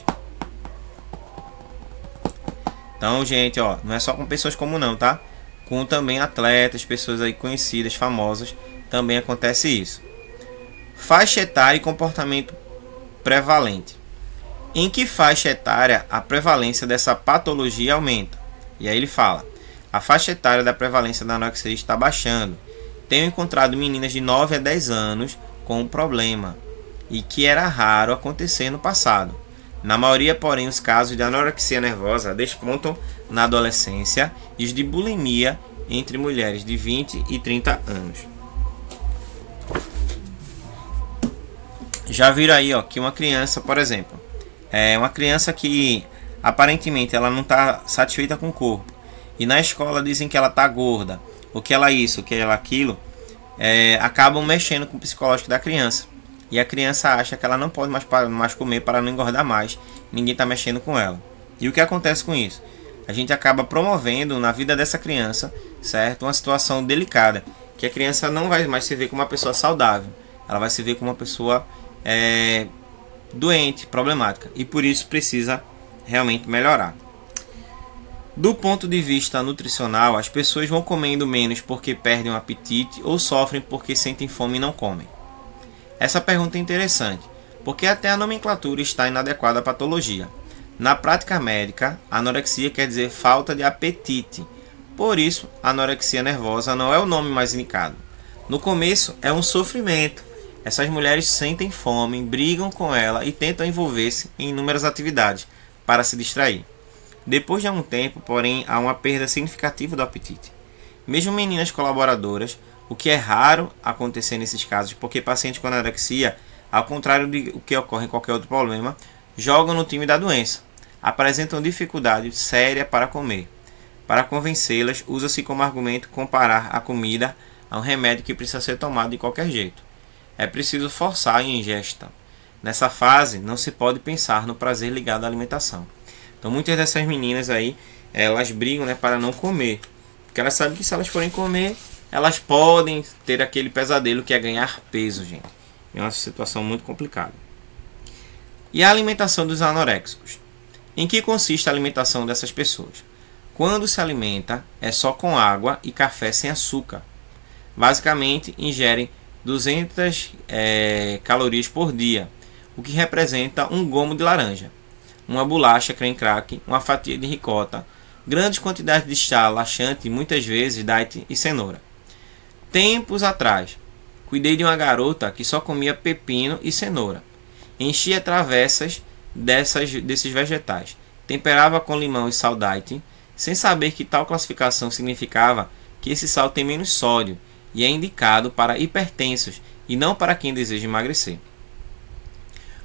Então, gente, ó, não é só com pessoas comuns não, tá? Com também atletas, pessoas aí conhecidas, famosas, também acontece isso. Faixa etária e comportamento prevalente. Em que faixa etária a prevalência dessa patologia aumenta? E aí ele fala, a faixa etária da prevalência da anorexia está baixando. Tenho encontrado meninas de 9 a 10 anos com o problema, e que era raro acontecer no passado. Na maioria, porém, os casos de anorexia nervosa despontam na adolescência e os de bulimia entre mulheres de 20 e 30 anos. Já viram aí, ó, que uma criança, por exemplo, uma criança que aparentemente ela não está satisfeita com o corpo e na escola dizem que ela está gorda, ou que ela isso, ou que ela aquilo, acabam mexendo com o psicológico da criança. E a criança acha que ela não pode mais comer para não engordar mais. Ninguém está mexendo com ela. E o que acontece com isso? A gente acaba promovendo na vida dessa criança, certo? Uma situação delicada. Que a criança não vai mais se ver como uma pessoa saudável. Ela vai se ver como uma pessoa doente, problemática. E por isso precisa realmente melhorar. Do ponto de vista nutricional, as pessoas vão comendo menos porque perdem o apetite ou sofrem porque sentem fome e não comem. Essa pergunta é interessante, porque até a nomenclatura está inadequada à patologia. Na prática médica, anorexia quer dizer falta de apetite. Por isso, anorexia nervosa não é o nome mais indicado. No começo, é um sofrimento. Essas mulheres sentem fome, brigam com ela e tentam envolver-se em inúmeras atividades para se distrair. Depois de algum tempo, porém, há uma perda significativa do apetite. Mesmo meninas colaboradoras, o que é raro acontecer nesses casos, porque pacientes com anorexia, ao contrário de o que ocorre em qualquer outro problema, jogam no time da doença, apresentam dificuldade séria para comer. Para convencê-las, usa-se como argumento comparar a comida a um remédio que precisa ser tomado de qualquer jeito. É preciso forçar a ingesta. Nessa fase, não se pode pensar no prazer ligado à alimentação. Então, muitas dessas meninas aí, elas brigam, né, para não comer, porque elas sabem que se elas forem comer, elas podem ter aquele pesadelo que é ganhar peso, gente. É uma situação muito complicada. E a alimentação dos anoréxicos? Em que consiste a alimentação dessas pessoas? Quando se alimenta, é só com água e café sem açúcar. Basicamente, ingerem 200 calorias por dia, o que representa um gomo de laranja, uma bolacha creme crack, uma fatia de ricota, grandes quantidades de chá laxante, muitas vezes daite e cenoura. Tempos atrás, cuidei de uma garota que só comia pepino e cenoura. Enchia travessas desses vegetais, temperava com limão e sal daite, sem saber que tal classificação significava que esse sal tem menos sódio e é indicado para hipertensos e não para quem deseja emagrecer.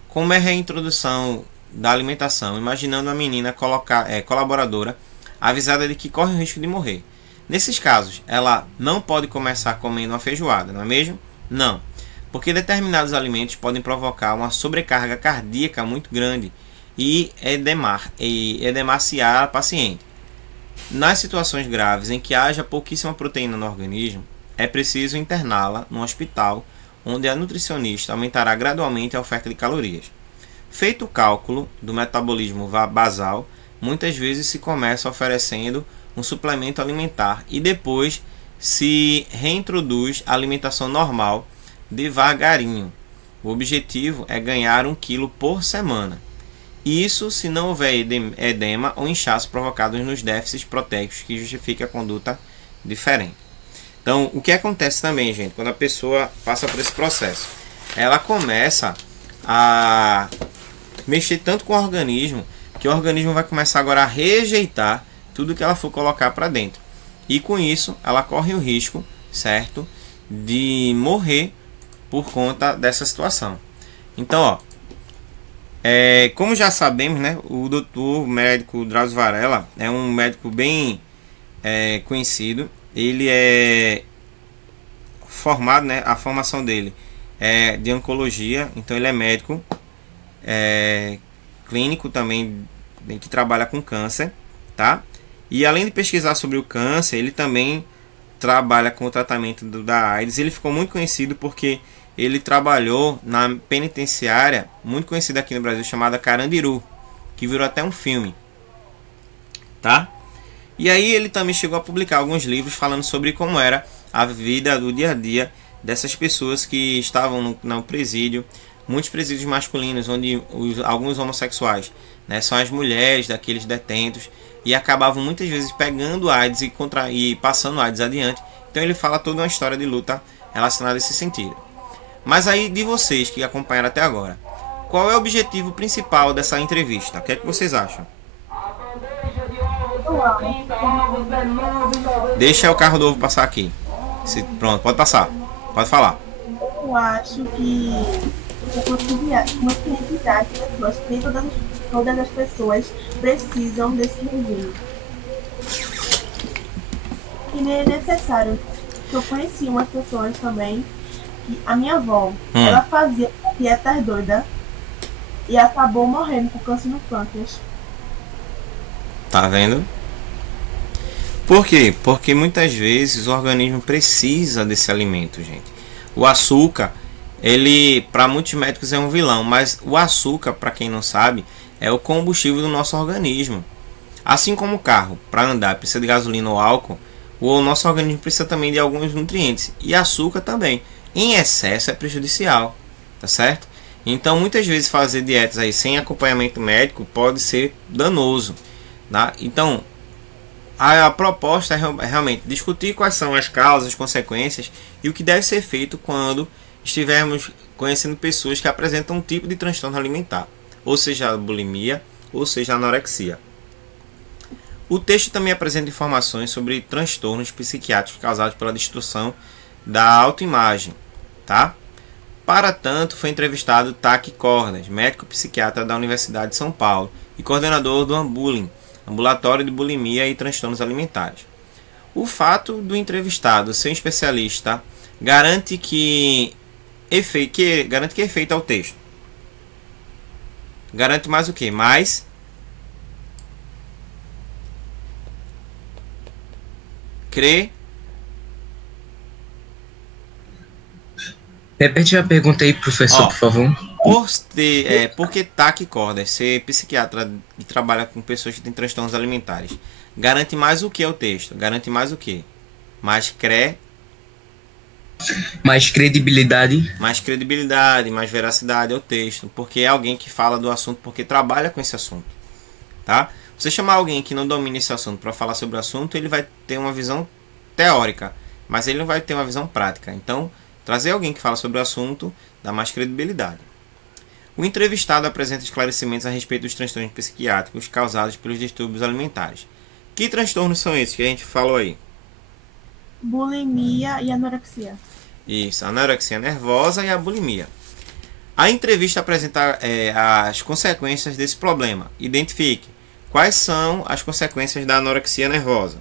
Como é a reintrodução da alimentação, imaginando a menina colaboradora avisada de que corre o risco de morrer. Nesses casos, ela não pode começar comendo uma feijoada, não é mesmo? Não, porque determinados alimentos podem provocar uma sobrecarga cardíaca muito grande e edemaciar a paciente. Nas situações graves em que haja pouquíssima proteína no organismo, é preciso interná-la no hospital, onde a nutricionista aumentará gradualmente a oferta de calorias. Feito o cálculo do metabolismo basal, muitas vezes se começa oferecendo um suplemento alimentar e depois se reintroduz a alimentação normal devagarinho. O objetivo é ganhar 1 quilo por semana. Isso se não houver edema ou inchaço provocados nos déficits proteicos que justifica a conduta diferente. Então, o que acontece também, gente, quando a pessoa passa por esse processo? Ela começa a mexer tanto com o organismo, que o organismo vai começar agora a rejeitar tudo que ela for colocar para dentro. E com isso, ela corre o risco, certo, de morrer por conta dessa situação. Então, ó, como já sabemos, né, o doutor médico Drauzio Varella é um médico bem conhecido. Ele é formado, né, a formação dele é de oncologia, então ele é médico clínico também, que trabalha com câncer, tá? E além de pesquisar sobre o câncer, ele também trabalha com o tratamento da AIDS. Ele ficou muito conhecido porque ele trabalhou na penitenciária muito conhecida aqui no Brasil, chamada Carandiru, que virou até um filme, tá? E aí ele também chegou a publicar alguns livros falando sobre como era a vida do dia a dia dessas pessoas que estavam no presídio, muitos presídios masculinos, onde alguns homossexuais, né, são as mulheres daqueles detentos, e acabavam muitas vezes pegando AIDS e passando AIDS adiante. Então ele fala toda uma história de luta relacionada a esse sentido. Mas aí, de vocês que acompanharam até agora, qual é o objetivo principal dessa entrevista? O que é que vocês acham? Deixa o carro do ovo passar aqui. Pronto, pode passar. Pode falar. Eu acho que uma quantidade de pessoas, nem todas as pessoas precisam desse regime. E nem é necessário. Eu conheci umas pessoas também, que a minha avó, ela fazia dieta doida e acabou morrendo com câncer no pâncreas. Tá vendo? Por quê? Porque muitas vezes o organismo precisa desse alimento, gente. O açúcar, ele para muitos médicos é um vilão, mas o açúcar, para quem não sabe, é o combustível do nosso organismo. Assim como o carro, para andar, precisa de gasolina ou álcool, o nosso organismo precisa também de alguns nutrientes. E açúcar também. Em excesso é prejudicial, tá certo? Então muitas vezes fazer dietas aí sem acompanhamento médico pode ser danoso, tá? Então a proposta é realmente discutir quais são as causas, as consequências e o que deve ser feito quando estivermos conhecendo pessoas que apresentam um tipo de transtorno alimentar, ou seja, a bulimia, ou seja, a anorexia. O texto também apresenta informações sobre transtornos psiquiátricos causados pela destruição da autoimagem, tá? Para tanto, foi entrevistado Taki Cordas, médico psiquiatra da Universidade de São Paulo e coordenador do Ambulim, Ambulatório de Bulimia e Transtornos Alimentares. O fato do entrevistado ser um especialista garante que efeito ao texto. Garante mais o que? Mais Repete a pergunta aí, professor, por favor. Porque taquicorda, ser psiquiatra e trabalha com pessoas que têm transtornos alimentares, garante mais o que é o texto? Garante mais o que? Mais Mais credibilidade. mais credibilidade, mais veracidade ao texto, porque é alguém que fala do assunto porque trabalha com esse assunto, tá? Você chamar alguém que não domina esse assunto para falar sobre o assunto, ele vai ter uma visão teórica, mas ele não vai ter uma visão prática. Então, trazer alguém que fala sobre o assunto dá mais credibilidade. O entrevistado apresenta esclarecimentos a respeito dos transtornos psiquiátricos causados pelos distúrbios alimentares. Que transtornos são esses que a gente falou aí? Bulimia e anorexia. Isso, a anorexia nervosa e a bulimia. A entrevista apresenta as consequências desse problema. Identifique quais são as consequências da anorexia nervosa.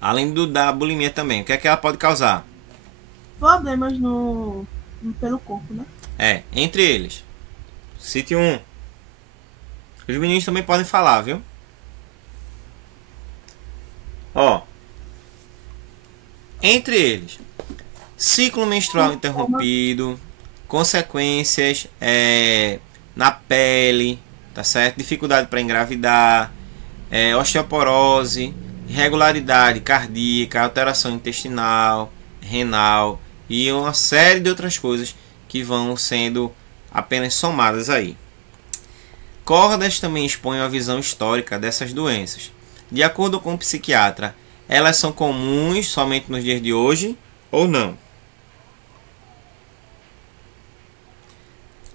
Além da bulimia também. O que é que ela pode causar? Problemas pelo corpo, né? Entre eles. Cite um. Os meninos também podem falar, viu? Entre eles, ciclo menstrual interrompido, consequências na pele, tá certo? Dificuldade para engravidar, osteoporose, irregularidade cardíaca, alteração intestinal, renal e uma série de outras coisas que vão sendo apenas somadas aí. Cordas também expõem a visão histórica dessas doenças. De acordo com o psiquiatra, elas são comuns somente nos dias de hoje ou não?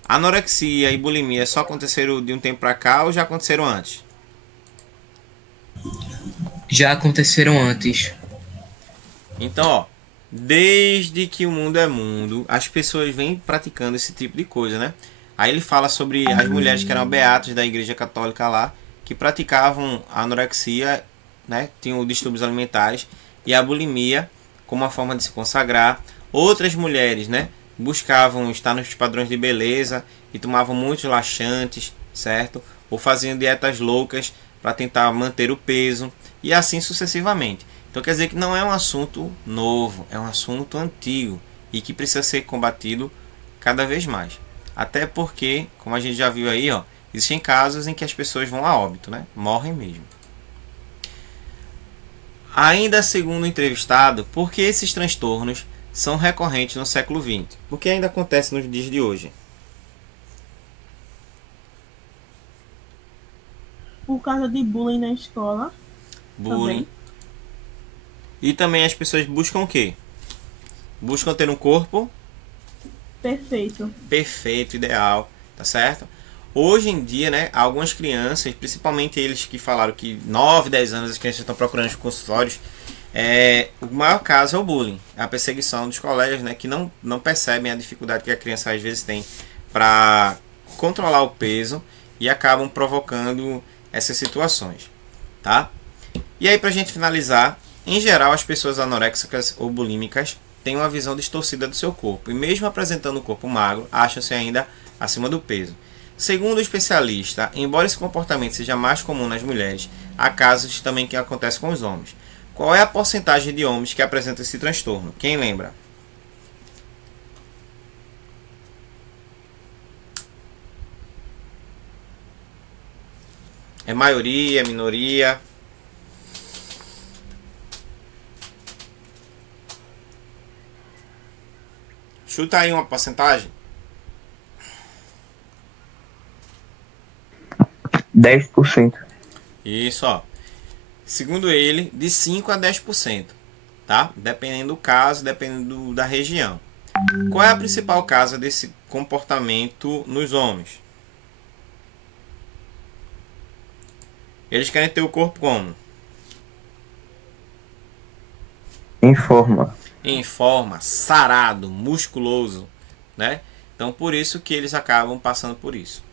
Anorexia e bulimia só aconteceram de um tempo para cá ou já aconteceram antes? Já aconteceram antes. Então, desde que o mundo é mundo, as pessoas vêm praticando esse tipo de coisa, né? Aí ele fala sobre as mulheres que eram beatas da igreja católica lá, que praticavam a anorexia, né? Tinham distúrbios alimentares e a bulimia como uma forma de se consagrar. Outras mulheres, né? Buscavam estar nos padrões de beleza e tomavam muitos laxantes, certo? Ou faziam dietas loucas para tentar manter o peso e assim sucessivamente. Então quer dizer que não é um assunto novo, é um assunto antigo e que precisa ser combatido cada vez mais. Até porque, como a gente já viu aí, existem casos em que as pessoas vão a óbito, né? Morrem mesmo. Ainda segundo o entrevistado, por que esses transtornos são recorrentes no século XX? O que ainda acontece nos dias de hoje? Por causa de bullying na escola. Bullying. Também. E também as pessoas buscam o quê? Buscam ter um corpo perfeito, ideal, tá certo? Hoje em dia, né, algumas crianças, principalmente eles que falaram que 9, 10 anos as crianças estão procurando os consultórios, o maior caso é o bullying, a perseguição dos colegas, né, que não percebem a dificuldade que a criança às vezes tem para controlar o peso e acabam provocando essas situações, tá? E aí, pra gente finalizar, em geral as pessoas anoréxicas ou bulímicas têm uma visão distorcida do seu corpo e mesmo apresentando um corpo magro, acham-se ainda acima do peso. Segundo o especialista, embora esse comportamento seja mais comum nas mulheres, há casos também que acontecem com os homens. Qual é a porcentagem de homens que apresentam esse transtorno? Quem lembra? É maioria, é minoria? Chuta aí uma porcentagem. 10%. Isso, segundo ele, de 5 a 10%, tá? Dependendo do caso, dependendo da região. Qual é a principal causa desse comportamento nos homens? Eles querem ter o corpo como? Em forma, sarado, musculoso, né? Então por isso que eles acabam passando por isso.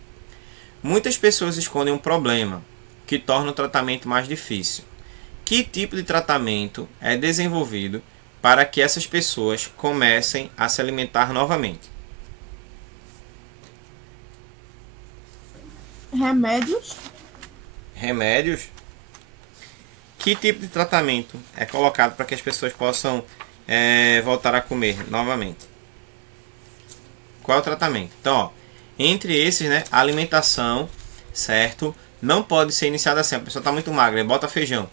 Muitas pessoas escondem um problema que torna o tratamento mais difícil. Que tipo de tratamento é desenvolvido para que essas pessoas comecem a se alimentar novamente? Remédios? Que tipo de tratamento é colocado para que as pessoas possam voltar a comer novamente? Qual é o tratamento? Então, ó, entre esses, né, a alimentação, certo? Não pode ser iniciada assim. A pessoa está muito magra, bota feijão.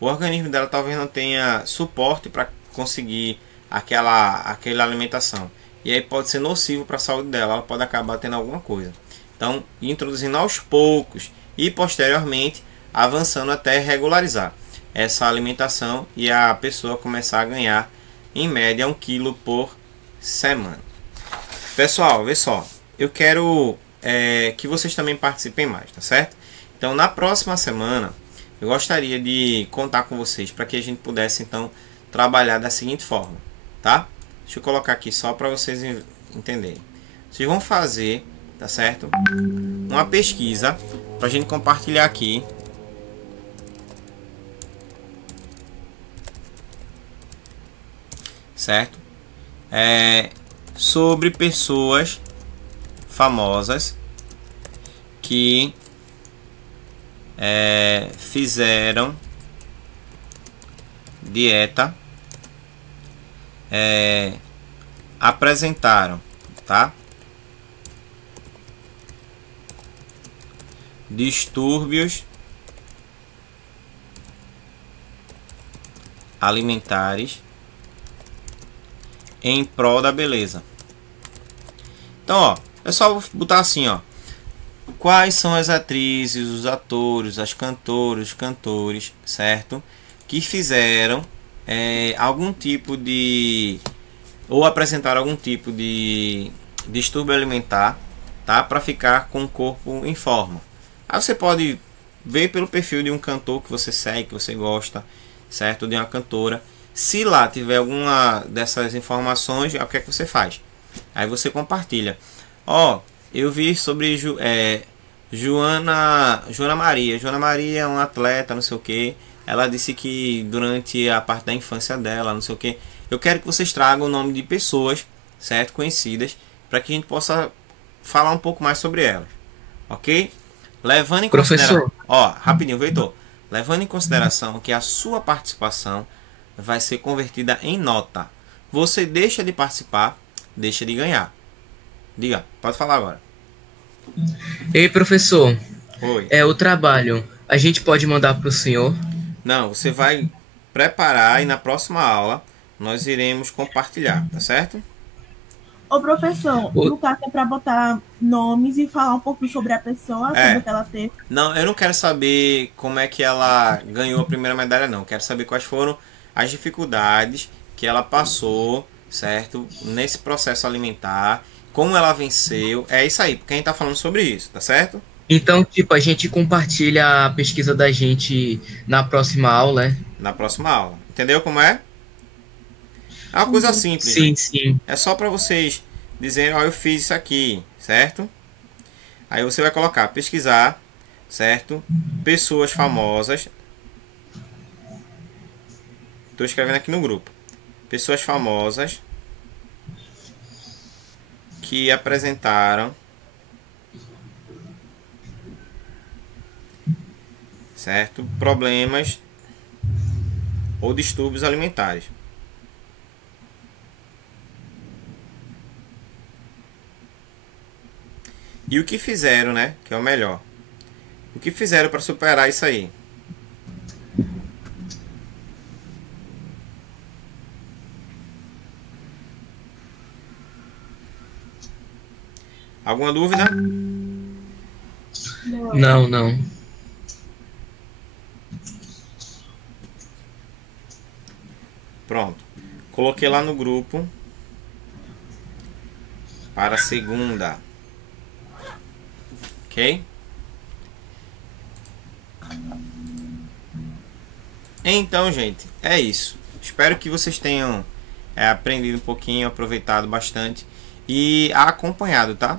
O organismo dela talvez não tenha suporte para conseguir aquela alimentação. E aí pode ser nocivo para a saúde dela. Ela pode acabar tendo alguma coisa. Então, introduzindo aos poucos e posteriormente avançando até regularizar essa alimentação e a pessoa começar a ganhar em média 1 quilo por semana. Pessoal, vê só, eu quero que vocês também participem mais, tá certo? Então, na próxima semana eu gostaria de contar com vocês para que a gente pudesse então trabalhar da seguinte forma, tá? Deixa eu colocar aqui só para vocês entenderem. Vocês vão fazer, tá certo? Uma pesquisa para a gente compartilhar aqui. Certo? Sobre pessoas famosas que fizeram dieta, apresentaram, tá? Distúrbios alimentares em prol da beleza. Então, ó, é só botar assim, ó. Quais são as atrizes, os atores, as cantoras, os cantores, certo? Que fizeram algum tipo de... ou apresentaram algum tipo de distúrbio alimentar, tá? Para ficar com o corpo em forma. Aí você pode ver pelo perfil de um cantor que você segue, que você gosta, certo? De uma cantora. Se lá tiver alguma dessas informações, o que é que você faz? Aí você compartilha. Ó, eu vi sobre Joana Maria. Joana Maria é uma atleta, não sei o que. Ela disse que durante a parte da infância dela, não sei o que. Eu quero que vocês tragam o nome de pessoas, certo? Conhecidas, para que a gente possa falar um pouco mais sobre elas. Ok? Levando em consideração... Ó, rapidinho, Vitor. Levando em consideração que a sua participação vai ser convertida em nota. Você deixa de participar, deixa de ganhar. Diga, pode falar agora. Ei, professor. Oi. O trabalho, a gente pode mandar para o senhor? Não, você vai preparar e na próxima aula nós iremos compartilhar, tá certo? Ô, professor, no caso é para botar nomes e falar um pouco sobre a pessoa, sobre o que ela teve. Não, eu não quero saber como é que ela ganhou a primeira medalha, não. Eu quero saber quais foram as dificuldades que ela passou, certo? Nesse processo alimentar, como ela venceu. É isso aí, porque a gente tá falando sobre isso, tá certo? Então, tipo, a gente compartilha a pesquisa da gente na próxima aula, né? Na próxima aula. Entendeu como é? É uma coisa simples. Sim, né? sim. É só para vocês dizerem, ó, eu fiz isso aqui, certo? Aí você vai colocar, pesquisar, certo? Pessoas famosas. Estou escrevendo aqui no grupo. Pessoas famosas que apresentaram, certo? Problemas ou distúrbios alimentares. E o que fizeram, né? Que é o melhor. O que fizeram para superar isso aí? Alguma dúvida? Não. Pronto. Coloquei lá no grupo para a segunda. Ok? Então, gente, é isso. Espero que vocês tenham aprendido um pouquinho, aproveitado bastante e acompanhado, tá?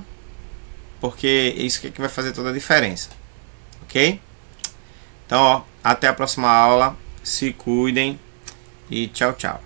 Porque isso que vai fazer toda a diferença. Ok? Então, ó, até a próxima aula. Se cuidem e tchau, tchau.